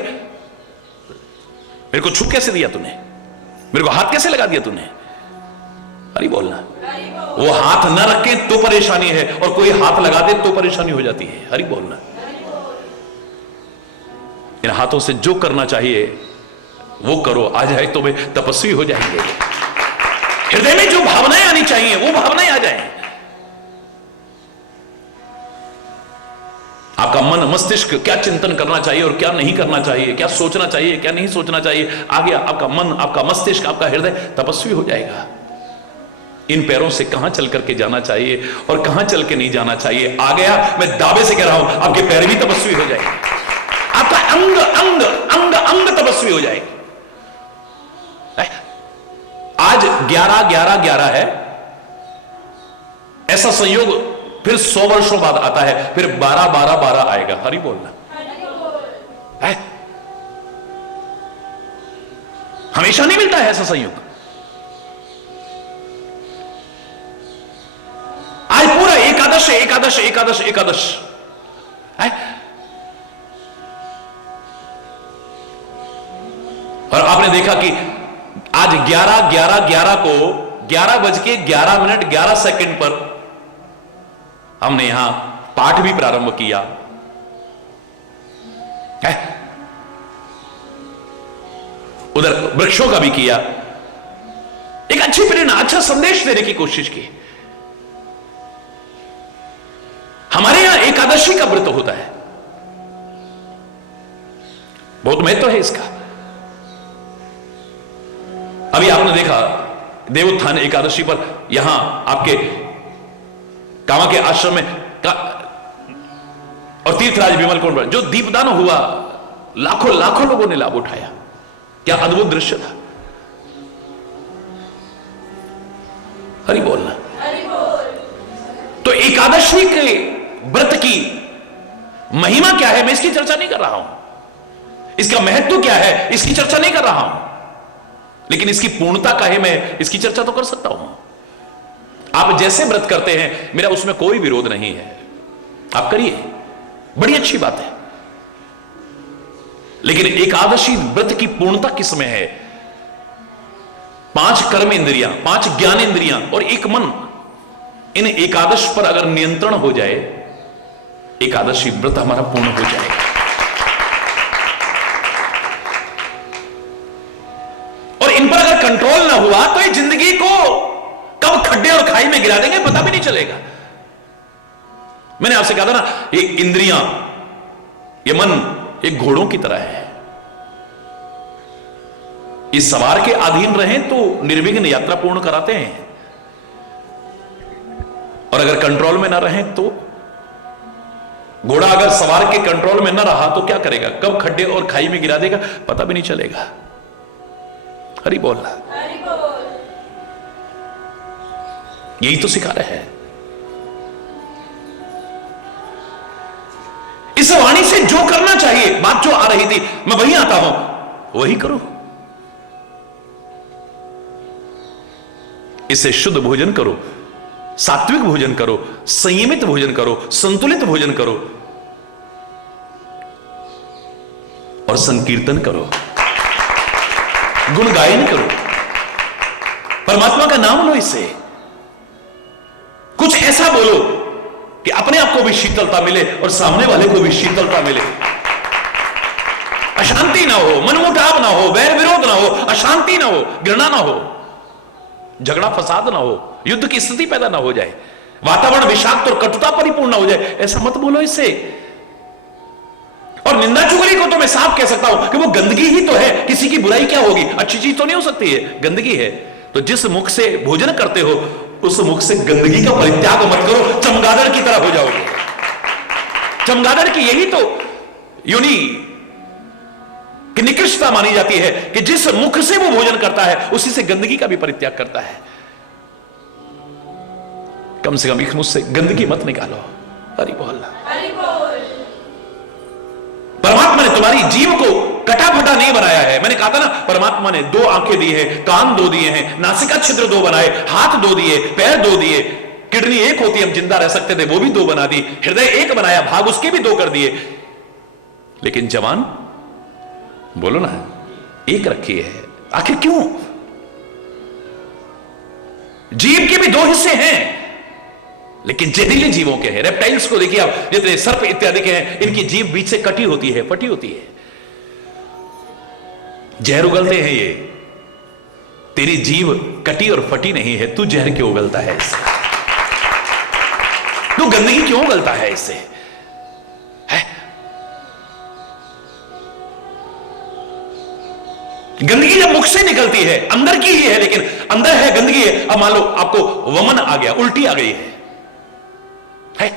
मेरे को छू कैसे दिया तूने, मेरे को हाथ कैसे लगा दिया तूने। अरे बोलना, वो हाथ न रखे तो परेशानी है, और कोई हाथ लगा दे तो परेशानी हो जाती है। हरि बोलना। इन हाथों से जो करना चाहिए वो करो, आ जाए तो वे तपस्वी हो जाएंगे। हृदय में जो भावनाएं आनी चाहिए वो भावनाएं आ जाएं। आपका मन मस्तिष्क क्या चिंतन करना चाहिए और क्या नहीं करना चाहिए, क्या सोचना चाहिए क्या नहीं सोचना चाहिए, आ गया आपका मन, आपका मस्तिष्क, आपका हृदय तपस्वी हो जाएगा। इन पैरों से कहां चल करके जाना चाहिए और कहां चल के नहीं जाना चाहिए आ गया। मैं दावे से कह रहा हूं आपके पैर भी तपस्वी हो जाएंगे, आपका अंग अंग अंग अंग तपस्वी हो जाएगी। आज 11-11-11 है, ऐसा संयोग फिर 100 वर्षों बाद आता है, फिर 12-12-12 आएगा। हरि बोलना है, हमेशा नहीं मिलता है ऐसा संयोग। आज पूरा एकादश एकादश एकादश एकादश है, और आपने देखा कि आज 11-11-11 को 11:11 पर हमने यहां पाठ भी प्रारंभ किया है, उधर वृक्षों का भी किया, एक अच्छी प्रेरणा, अच्छा संदेश देने की कोशिश की। हमारे यहां एकादशी का व्रत होता है, बहुत महत्व है इसका। अभी आपने देखा देवोत्थान एकादशी पर यहां आपके कामा के आश्रम में और तीर्थराज विमल कुंड पर जो दीपदान हुआ, लाखों लाखों लोगों ने लाभ उठाया। क्या अद्भुत दृश्य था। हरि बोलना। तो एकादशी के व्रत की महिमा क्या है, मैं इसकी चर्चा नहीं कर रहा हूं। इसका महत्व क्या है, इसकी चर्चा नहीं कर रहा हूं। लेकिन इसकी पूर्णता का है, मैं इसकी चर्चा तो कर सकता हूं। आप जैसे व्रत करते हैं, मेरा उसमें कोई विरोध नहीं है, आप करिए, बड़ी अच्छी बात है। लेकिन एकादशी व्रत की पूर्णता किसमें है? 5 कर्म इंद्रियां, 5 ज्ञान इंद्रियां और 1 मन, इन एकादश पर अगर नियंत्रण हो जाए, एकादशी व्रत हमारा पूर्ण हो जाएगा। और इन पर अगर कंट्रोल ना हुआ तो ये जिंदगी को कब खड्डे और खाई में गिरा देंगे पता भी नहीं चलेगा। मैंने आपसे कहा था ना, ये इंद्रियां, ये मन एक घोड़ों की तरह है, इस सवार के अधीन रहें तो निर्विघ्न यात्रा पूर्ण कराते हैं, और अगर कंट्रोल में ना रहें तो घोड़ा अगर सवार के कंट्रोल में ना रहा तो क्या करेगा, कब खड्डे और खाई में गिरा देगा पता भी नहीं चलेगा। हरि बोल, यही तो सिखा रहे हैं। इस वाणी से जो करना चाहिए, बात जो आ रही थी, मैं वही आता हूं, वही करो। इससे शुद्ध भोजन करो, सात्विक भोजन करो, संयमित भोजन करो, संतुलित भोजन करो और संकीर्तन करो, गुण गायन करो, परमात्मा का नाम लो। इससे कुछ ऐसा बोलो कि अपने आप को भी शीतलता मिले और सामने वाले को भी शीतलता मिले, अशांति ना हो, मनमुटाव ना हो, वैर विरोध ना हो, अशांति ना हो, घृणा ना हो, झगड़ा फसाद ना हो, युद्ध की स्थिति पैदा ना हो जाए, वातावरण विषाक्त और कटुता परिपूर्ण ना हो जाए, ऐसा मत बोलो इससे। और निंदा चुगली को तो मैं साफ कह सकता हूं कि वो गंदगी ही तो है, किसी की बुराई क्या होगी, अच्छी चीज तो नहीं हो सकती है, गंदगी है। तो जिस मुख से भोजन करते हो उस मुख से गंदगी का परित्याग मत करो, चमगादड़ की तरह हो जाओगे। चमगादड़ की यही तो योनि की निकृष्टता मानी जाती है कि जिस मुख से वो भोजन करता है उसी से गंदगी का भी परित्याग करता है। कम से कम एक मुझ से गंदगी मत निकालो। हरि बोल। परमात्मा ने तुम्हारी जीव को कटाफटा नहीं बनाया है। मैंने कहा था ना, परमात्मा ने 2 आंखें दी है, कान 2 दिए हैं, नासिका छिद्र 2 बनाए, हाथ 2 दिए, पैर 2 दिए, किडनी 1 होती, हम जिंदा रह सकते थे, वो भी 2 बना दी, हृदय 1 बनाया, भाग उसके भी 2 कर दिए, लेकिन जवान बोलो ना 1 रखी है। आखिर क्यों? जीव के भी 2 हिस्से हैं, लेकिन जहरीले जीवों के हैं। रेप्टाइल्स को देखिए आप, जितने सर्प इत्यादि के हैं, इनकी जीभ बीच से कटी होती है, फटी होती है, जहर उगलते हैं ये। तेरी जीभ कटी और फटी नहीं है, तू जहर क्यों उगलता है इससे? तू गंदगी क्यों उगलता है इससे? है? गंदगी जब मुख से निकलती है, अंदर की ही है, लेकिन अंदर है गंदगी है। अब मान लो आपको वमन आ गया, उल्टी आ गई है?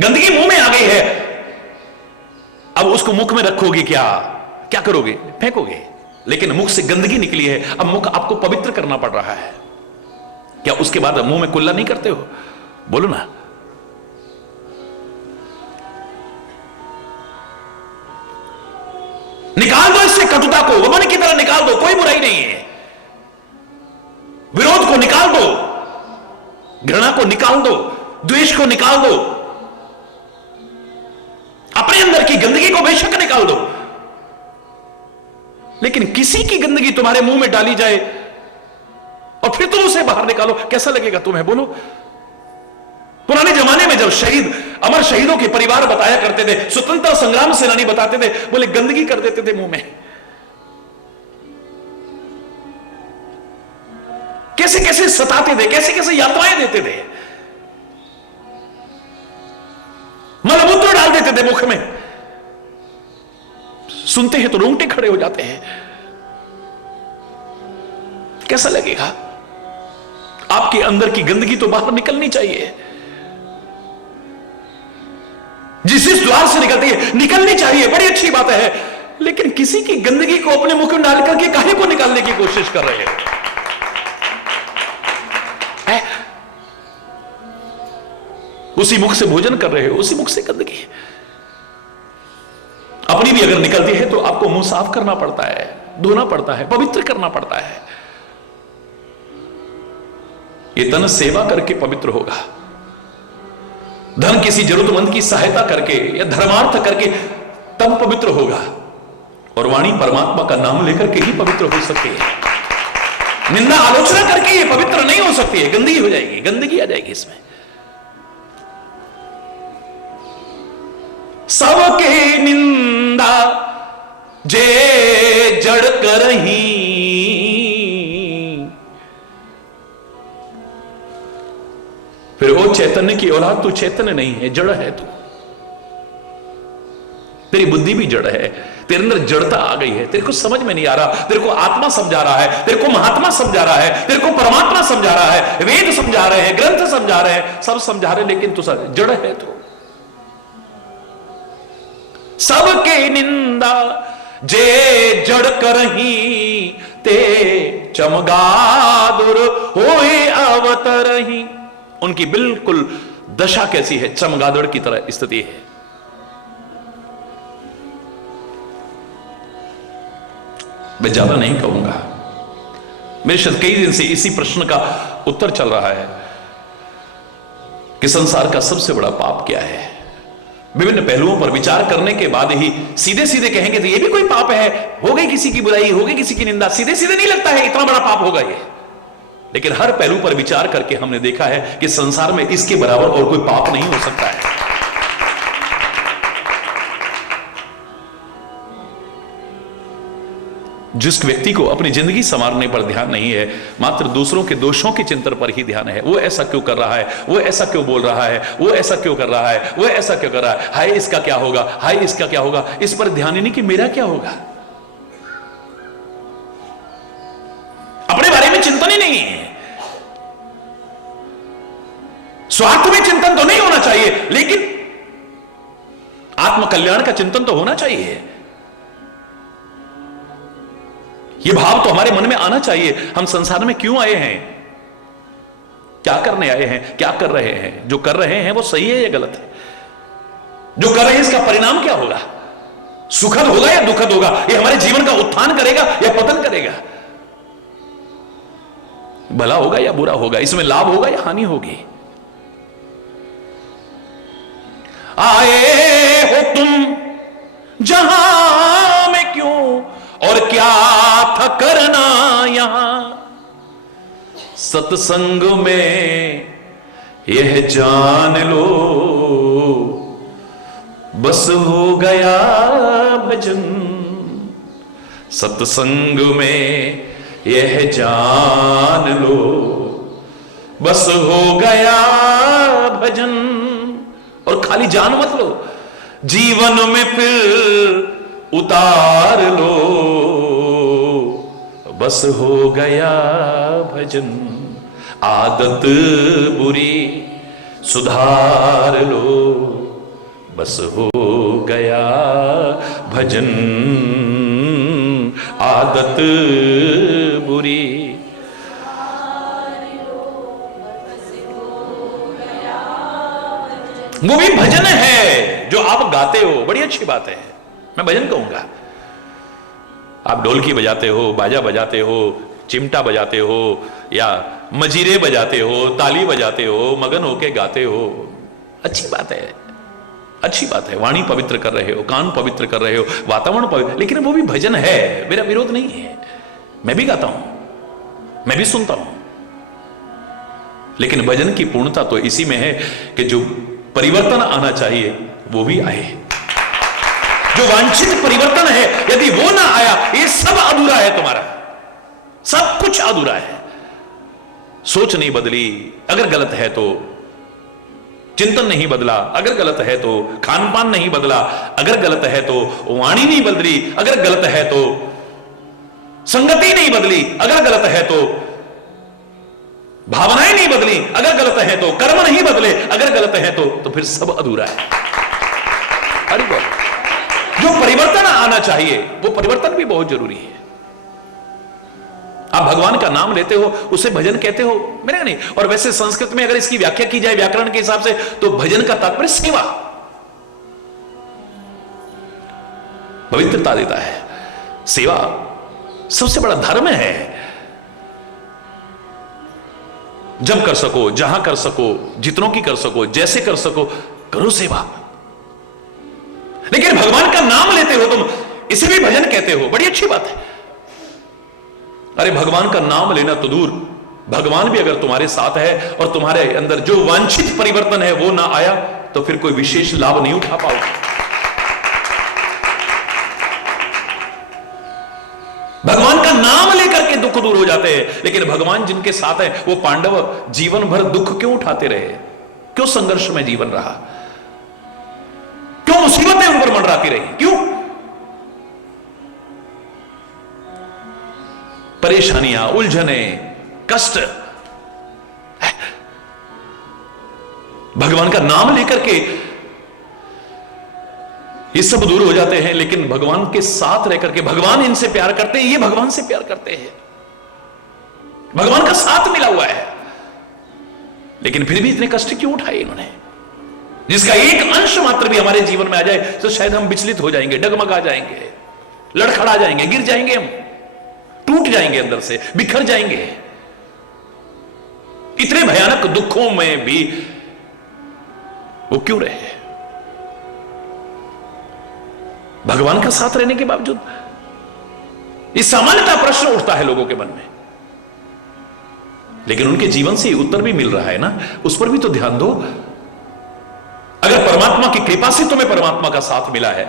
गंदगी मुंह में आ गई है, अब उसको मुख में रखोगे क्या? क्या करोगे? फेंकोगे। लेकिन मुख से गंदगी निकली है, अब मुख आपको पवित्र करना पड़ रहा है। क्या उसके बाद मुंह में कुल्ला नहीं करते हो? बोलो ना। निकाल दो इससे कटुता को, वमन की तरह निकाल दो, कोई बुराई नहीं है। विरोध को निकाल दो, घृणा को निकाल दो, द्वेष को निकाल दो, अपने अंदर की गंदगी को बेशक निकाल दो। लेकिन किसी की गंदगी तुम्हारे मुंह में डाली जाए और फिर तुम उसे बाहर निकालो, कैसा लगेगा तुम्हें? बोलो। पुराने जमाने में जब शहीद, अमर शहीदों के परिवार बताया करते थे, स्वतंत्रता संग्राम सेनानी बताते थे, बोले गंदगी कर देते थे मुंह में। कैसे कैसे सताते थे, कैसे कैसे यातनाएं देते थे, मलमूत्र डाल देते थे मुख में। सुनते हैं तो रोंगटे खड़े हो जाते हैं। कैसा लगेगा? आपके अंदर की गंदगी तो बाहर निकलनी चाहिए, जिस द्वार से निकलती है निकलनी चाहिए, बड़ी अच्छी बात है। लेकिन किसी की गंदगी को अपने मुख में डाल करके काहे को निकालने की कोशिश कर रहे हैं? उसी मुख से भोजन कर रहे हो, उसी मुख से गंदगी। अपनी भी अगर निकलती है तो आपको मुंह साफ करना पड़ता है, धोना पड़ता है, पवित्र करना पड़ता है। ये तन सेवा करके पवित्र होगा, धन किसी जरूरतमंद की सहायता करके या धर्मार्थ करके तब पवित्र होगा, और वाणी परमात्मा का नाम लेकर के ही पवित्र हो सकती है। निंदा आलोचना करके ये पवित्र नहीं हो सकती है, गंदगी हो जाएगी, गंदगी आ जाएगी इसमें। सबके निंदा जे जड़ करही, फिर वो चैतन्य की औलाद, तू चैतन्य नहीं है, जड़ है तू। तेरी बुद्धि भी जड़ है, तेरे अंदर जड़ता आ गई है, तेरे को समझ में नहीं आ रहा, तेरे को आत्मा समझा रहा है, तेरे को महात्मा समझा रहा है, तेरे को परमात्मा समझा रहा है, वेद समझा रहे हैं, ग्रंथ समझा रहे हैं, सब समझा रहे, लेकिन तू जड़ है तू। सबके निंदा जे जड़ करही, ते चमगादुर होए अवतरही। उनकी बिल्कुल दशा कैसी है? चमगादड़ की तरह स्थिति है। मैं ज्यादा नहीं कहूंगा, मेरे शायद कई दिन से इसी प्रश्न का उत्तर चल रहा है कि संसार का सबसे बड़ा पाप क्या है। विभिन्न पहलुओं पर विचार करने के बाद ही सीधे सीधे कहेंगे तो ये भी कोई पाप है, हो गई किसी की बुराई, हो गई किसी की निंदा, सीधे सीधे नहीं लगता है इतना बड़ा पाप होगा ये। लेकिन हर पहलू पर विचार करके हमने देखा है कि संसार में इसके बराबर और कोई पाप नहीं हो सकता है। जिस व्यक्ति को अपनी जिंदगी संवारने पर ध्यान नहीं है, मात्र दूसरों के दोषों के चिंतन पर ही ध्यान है, वो ऐसा क्यों कर रहा है, वो ऐसा क्यों बोल रहा है, वो ऐसा क्यों कर रहा है, वो ऐसा क्यों कर रहा है, हाय इसका क्या होगा, हाय इसका क्या होगा, इस पर ध्यान ही नहीं कि मेरा क्या होगा। अपने बारे में चिंतन ही नहीं है। स्वार्थ में चिंतन तो नहीं होना चाहिए, लेकिन आत्म कल्याण का चिंतन तो होना चाहिए। यह भाव तो हमारे मन में आना चाहिए, हम संसार में क्यों आए हैं, क्या करने आए हैं, क्या कर रहे हैं, जो कर रहे हैं वो सही है या गलत है, जो कर रहे हैं इसका परिणाम क्या होगा, सुखद होगा या दुखद होगा, ये हमारे जीवन का उत्थान करेगा या पतन करेगा, भला होगा या बुरा होगा, इसमें लाभ होगा या हानि होगी। आए हो तुम जहां में क्यों और क्या था करना यहां, सत्संग में यह जान लो बस हो गया भजन, सत्संग में यह जान लो बस हो गया भजन। और खाली जान मत लो, जीवन में फिर उतार लो, बस हो गया भजन, आदत बुरी सुधार लो, बस हो गया भजन, आदत बुरी। वो भी भजन है जो आप गाते हो, बड़ी अच्छी बात है, मैं भजन कहूंगा। आप ढोलकी बजाते हो, बाजा बजाते हो, चिमटा बजाते हो, या मजीरे बजाते हो, ताली बजाते हो, मगन होके गाते हो, अच्छी बात है, अच्छी बात है। वाणी पवित्र कर रहे हो, कान पवित्र कर रहे हो, वातावरण पवित्र, लेकिन वो भी भजन है, मेरा विरोध नहीं है। मैं भी गाता हूं, मैं भी सुनता हूं, लेकिन भजन की पूर्णता तो इसी में है कि जो परिवर्तन आना चाहिए वो भी आए। जो वांछित परिवर्तन है यदि वो ना आया, ये सब अधूरा है, तुम्हारा सब कुछ अधूरा है। सोच नहीं बदली अगर गलत है तो, चिंतन नहीं बदला अगर गलत है तो, खान पान नहीं बदला अगर गलत है तो, वाणी नहीं बदली अगर गलत है तो, संगति नहीं बदली अगर गलत है तो, भावनाएं नहीं बदली अगर गलत है तो, कर्म नहीं बदले अगर गलत है तो फिर सब अधूरा है। अरे जो परिवर्तन आना चाहिए वो परिवर्तन भी बहुत जरूरी है। आप भगवान का नाम लेते हो, उसे भजन कहते हो, मेरा नहीं। और वैसे संस्कृत में अगर इसकी व्याख्या की जाए व्याकरण के हिसाब से तो भजन का तात्पर्य सेवा, पवित्रता देता है। सेवा सबसे बड़ा धर्म है। जब कर सको, जहां कर सको, जितनों की कर सको, जैसे कर सको, करो सेवा। लेकिन भगवान का नाम लेते हो तुम, इसे भी भजन कहते हो, बड़ी अच्छी बात है। अरे भगवान का नाम लेना तो दूर, भगवान भी अगर तुम्हारे साथ है और तुम्हारे अंदर जो वांछित परिवर्तन है वो ना आया तो फिर कोई विशेष लाभ नहीं उठा पाओगे। भगवान का नाम लेकर के दुख दूर हो जाते हैं, लेकिन भगवान जिनके साथ है वो पांडव जीवन भर दुख क्यों उठाते रहे? क्यों संघर्ष में जीवन रहा? क्यों मुसीबतें उन पर मंडराती रही? क्यों परेशानियां, उलझने, कष्ट? भगवान का नाम लेकर के ये सब दूर हो जाते हैं, लेकिन भगवान के साथ रह करके, भगवान इनसे प्यार करते हैं, ये भगवान से प्यार करते हैं, भगवान का साथ मिला हुआ है, लेकिन फिर भी इतने कष्ट क्यों उठाए इन्होंने? जिसका एक अंश मात्र भी हमारे जीवन में आ जाए तो शायद हम विचलित हो जाएंगे, डगमगा जाएंगे, लड़खड़ा जाएंगे, गिर जाएंगे, हम टूट जाएंगे, अंदर से बिखर जाएंगे। इतने भयानक दुखों में भी वो क्यों रहे? भगवान का साथ रहने के बावजूद। ये सामान्यतः प्रश्न उठता है लोगों के मन में, लेकिन उनके जीवन से उत्तर भी मिल रहा है ना, उस पर भी तो ध्यान दो। अगर परमात्मा की कृपा से तुम्हें परमात्मा का साथ मिला है,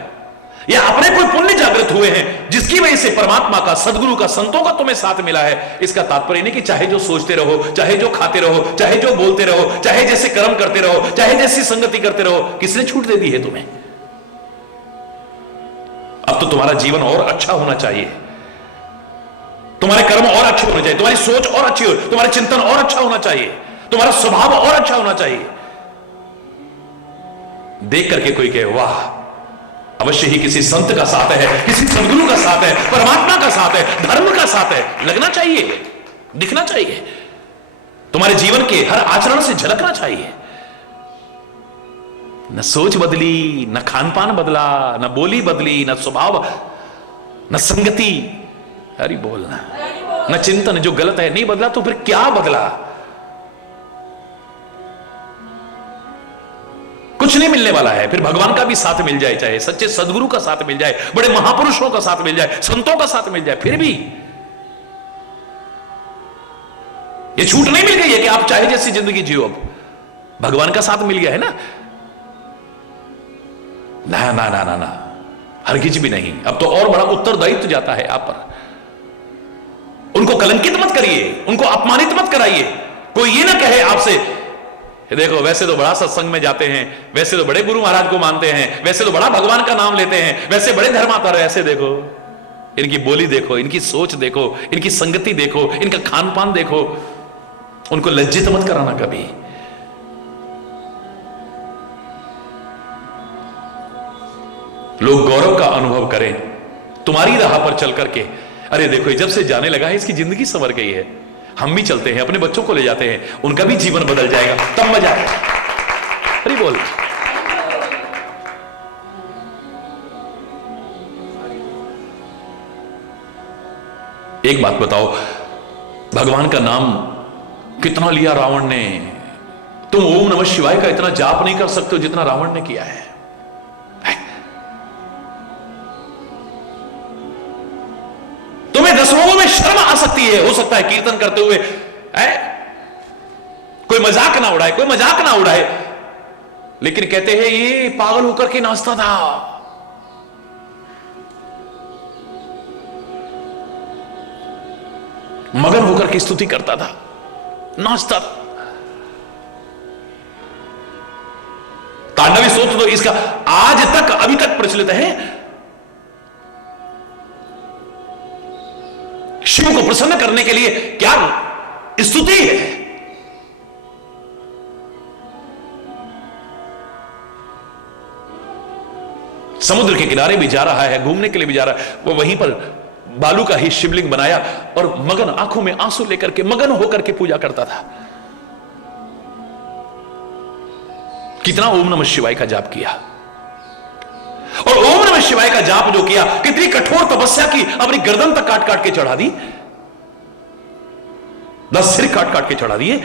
या अपने कोई पुण्य जागृत हुए हैं जिसकी वजह से परमात्मा का, सदगुरु का, संतों का तुम्हें साथ मिला है, इसका तात्पर्य नहीं कि चाहे जो सोचते रहो, चाहे जो खाते रहो, चाहे जो बोलते रहो, चाहे जैसे कर्म करते रहो, चाहे जैसी संगति करते रहो। किसने छूट दे दी है तुम्हें? अब तो तुम्हारा जीवन और अच्छा होना चाहिए, तुम्हारे कर्म और अच्छे होने चाहिए, तुम्हारी सोच और अच्छी हो, तुम्हारा चिंतन और अच्छा होना चाहिए, तुम्हारा स्वभाव और अच्छा होना चाहिए। देख करके कोई कहे वाह, अवश्य ही किसी संत का साथ है, किसी सदगुरु का साथ है, परमात्मा का साथ है, धर्म का साथ है, लगना चाहिए, दिखना चाहिए, तुम्हारे जीवन के हर आचरण से झलकना चाहिए। न सोच बदली, न खान पान बदला, न बोली बदली, न स्वभाव, न संगति, हरि बोलना, न चिंतन, जो गलत है नहीं बदला तो फिर क्या बदला? कुछ नहीं मिलने वाला है। फिर भगवान का भी साथ मिल जाए, चाहे सच्चे सदगुरु का साथ मिल जाए, बड़े महापुरुषों का साथ मिल जाए, संतों का साथ मिल जाए, फिर भी ये छूट नहीं मिल गई है कि आप चाहे जैसी जिंदगी जियो। अब भगवान का साथ मिल गया है ना, ना ना ना ना ना, हरगिज भी नहीं। अब तो और बड़ा उत्तरदायित्व जाता है आप पर। उनको कलंकित मत करिए, उनको अपमानित मत कराइए। कोई ये ना कहे आपसे देखो वैसे तो बड़ा सत्संग में जाते हैं, वैसे तो बड़े गुरु महाराज को मानते हैं, वैसे तो बड़ा भगवान का नाम लेते हैं, वैसे बड़े धर्मातर है, ऐसे देखो इनकी बोली देखो, इनकी सोच देखो, इनकी संगति देखो, इनका खान पान देखो। उनको लज्जित मत कराना कभी। लोग गौरव का अनुभव करें तुम्हारी राह पर चल करके। अरे देखो जब से जाने लगा है इसकी जिंदगी संवर गई है। हम भी चलते हैं, अपने बच्चों को ले जाते हैं, उनका भी जीवन बदल जाएगा, तब मजा आएगा। अरे बोल। एक बात बताओ, भगवान का नाम कितना लिया रावण ने? तुम ओम नमः शिवाय का इतना जाप नहीं कर सकते हो जितना रावण ने किया है। तुम्हें 10 लोगों में शर्म आ सकती है, हो सकता है कीर्तन करते हुए कोई मजाक ना उड़ाए, कोई मजाक ना उड़ाए, लेकिन कहते हैं ये पागल होकर के नाचता था। मगन होकर के स्तुति करता था, नाचता था। तांडवी सोच तो इसका आज तक अभी तक प्रचलित है। शिव को प्रसन्न करने के लिए क्या स्तुति है। समुद्र के किनारे भी जा रहा है, घूमने के लिए भी जा रहा है, वो वहीं पर बालू का ही शिवलिंग बनाया और मगन आंखों में आंसू लेकर के मगन होकर के पूजा करता था। कितना ओम नमः शिवाय का जाप किया, और ओम नमः शिवाय का जाप जो किया, कितनी कठोर तपस्या की, अपनी गर्दन तक काट काट के चढ़ा दी, 10 सिर काट काट के चढ़ा दिए।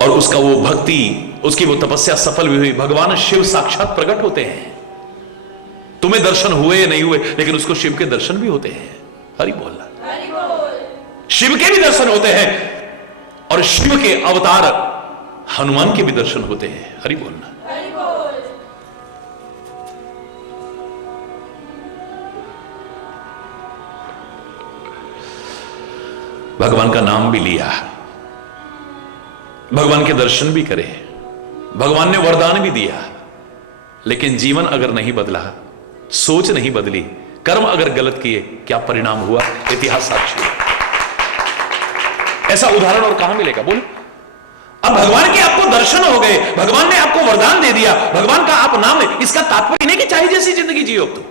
और उसका वो भक्ति, उसकी वो तपस्या सफल भी हुई। भगवान शिव साक्षात प्रकट होते हैं। तुम्हें दर्शन हुए नहीं हुए, लेकिन उसको शिव के दर्शन भी होते हैं। हरि बोल। शिव के भी दर्शन होते हैं, और शिव के अवतार हनुमान के भी दर्शन होते हैं। हरि बोलना। भगवान का नाम भी लिया, भगवान के दर्शन भी करे, भगवान ने वरदान भी दिया, लेकिन जीवन अगर नहीं बदला, सोच नहीं बदली, कर्म अगर गलत किए, क्या परिणाम हुआ? इतिहास साक्षी है। ऐसा उदाहरण और कहां मिलेगा? बोल। अब भगवान के आपको दर्शन हो गए, भगवान ने आपको वरदान दे दिया, भगवान का आप नाम ले, इसका तात्पर्य नहीं कि चाहे जैसी जिंदगी जियो। तो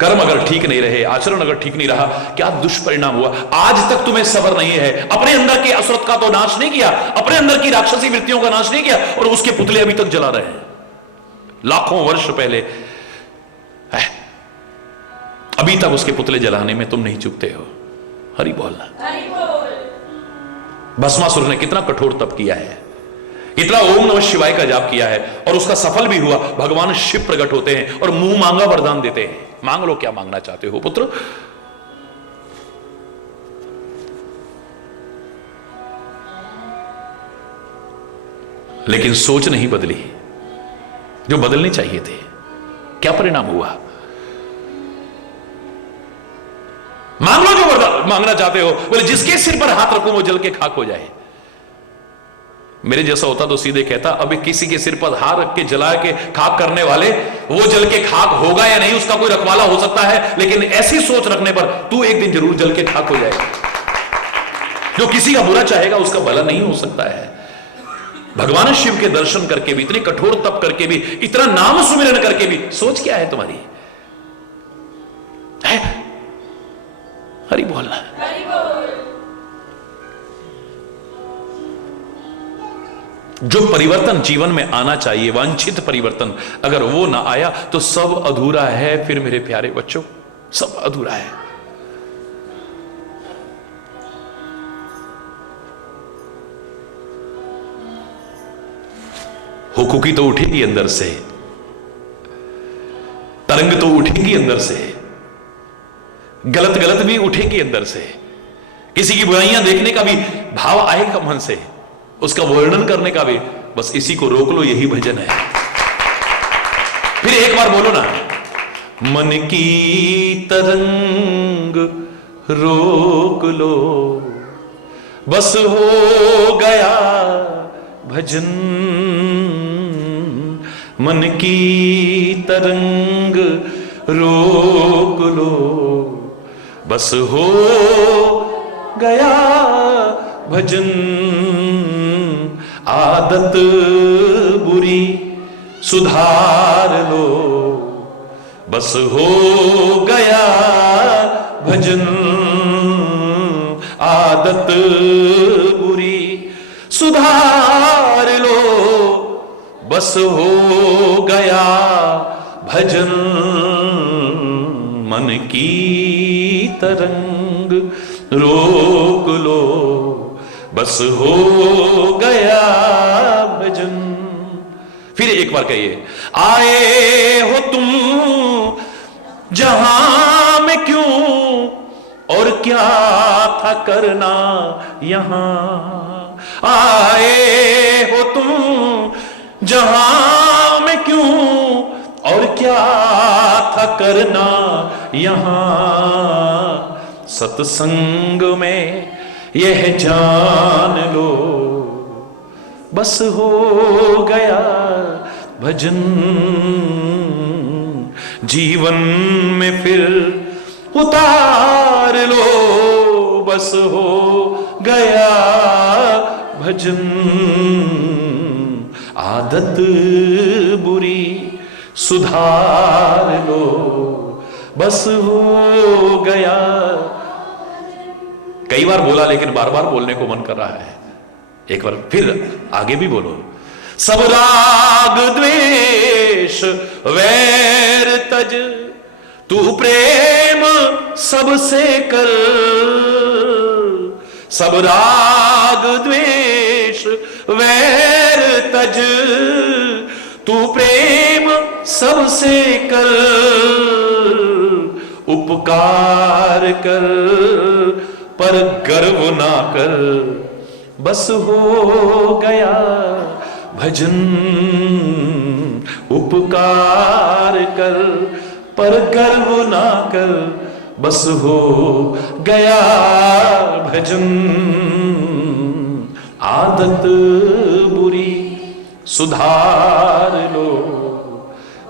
कर्म अगर ठीक नहीं रहे, आचरण अगर ठीक नहीं रहा, क्या दुष्परिणाम हुआ? आज तक तुम्हें सबर नहीं है, अपने अंदर की असुरत का तो नाश नहीं किया, अपने अंदर की राक्षसी वृत्तियों का नाश नहीं किया, और उसके पुतले अभी तक जला रहे हैं। लाखों वर्ष पहले अभी तक उसके पुतले जलाने में तुम नहीं चूकते हो। हरि बोलना। भस्मासुर ने कितना कठोर तप किया है, कितना ओम नमः शिवाय का जाप किया है, और उसका सफल भी हुआ। भगवान शिव प्रकट होते हैं और मुंह मांगा वरदान देते हैं। मांग लो, क्या मांगना चाहते हो पुत्र। लेकिन सोच नहीं बदली जो बदलनी चाहिए थे। क्या परिणाम हुआ? मांग लो जो वरदान मांगना चाहते हो। बोले जिसके सिर पर हाथ रखूं वो जल के खाक हो जाए। मेरे जैसा होता तो सीधे कहता, अभी किसी के सिर पर हाथ रख के जला के खाक करने वाले, वो जल के खाक होगा या नहीं उसका कोई रखवाला हो सकता है, लेकिन ऐसी सोच रखने पर तू एक दिन जरूर जल के खाक हो जाएगा। जो किसी का बुरा चाहेगा उसका भला नहीं हो सकता है। भगवान शिव के दर्शन करके भी, इतने कठोर तप करके भी, इतना नाम सुमिरन करके भी, सोच क्या है तुम्हारी? है? हरि बोलना। जो परिवर्तन जीवन में आना चाहिए, वांछित परिवर्तन, अगर वो ना आया तो सब अधूरा है। फिर मेरे प्यारे बच्चों, सब अधूरा है। हुकुकी तो उठेगी अंदर से, तरंग तो उठेगी अंदर से, गलत गलत भी उठेगी अंदर से, किसी की बुराइयां देखने का भी भाव आएगा मन से, उसका वर्णन करने का भी। बस इसी को रोक लो, यही भजन है। फिर एक बार बोलो ना, मन की तरंग रोक लो, बस हो गया भजन। मन की तरंग रोक लो, बस हो गया भजन। आदत बुरी सुधार लो, बस हो गया भजन। आदत बुरी सुधार लो, बस हो गया भजन। मन की तरंग रोक लो, बस हो गया भजन। फिर एक बार कहिए, आए हो तुम जहां में क्यों, और क्या था करना यहां। आए हो तुम जहां में क्यों, और क्या था करना यहां। सत्संग में यह जान लो, बस हो गया भजन। जीवन में फिर उतार लो, बस हो गया भजन। आदत बुरी सुधार लो, बस हो गया। कई बार बोला, लेकिन बार बार बोलने को मन कर रहा है। एक बार फिर आगे भी बोलो। सब राग द्वेष वैर तज, तू प्रेम सबसे कर। सब राग द्वेष वैर तज, तू प्रेम सबसे कर। उपकार कर पर गर्व ना कर, बस हो गया भजन। उपकार कर पर गर्व ना कर, बस हो गया भजन। आदत बुरी सुधार लो,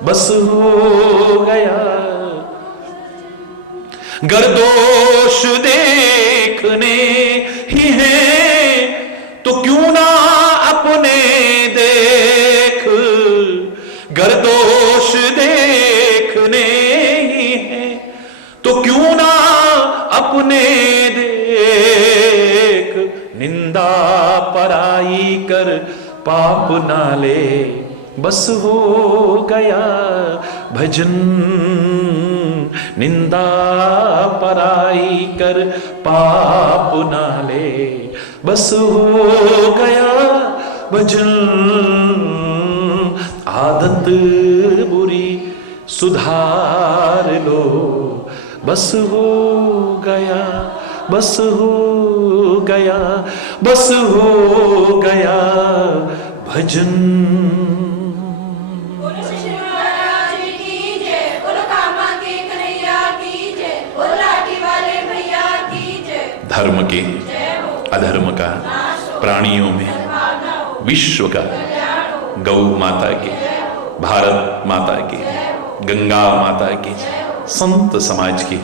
बस हो गया। गर दोष देखने ही है तो क्यों ना अपने देख। गर दोष देखने ही है तो क्यों ना अपने देख। निंदा पराई कर पाप ना ले, बस हो गया भजन। निंदा पराई कर पाप ना ले, बस हो गया भजन। आदत बुरी सुधार लो, बस हो गया, बस हो गया, बस हो गया भजन। धर्म के अधर्म का, प्राणियों में विश्व का, गौ माता की, भारत माता की, गंगा माता की, संत समाज की,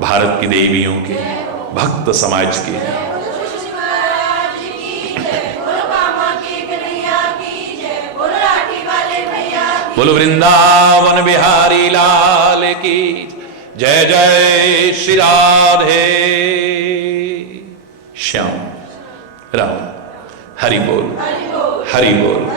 भारत की देवियों की, भक्त समाज की। बोलो वृंदावन बिहारी लाल की जय। जय श्री राधे श्याम राम। हरि बोल, हरि बोल।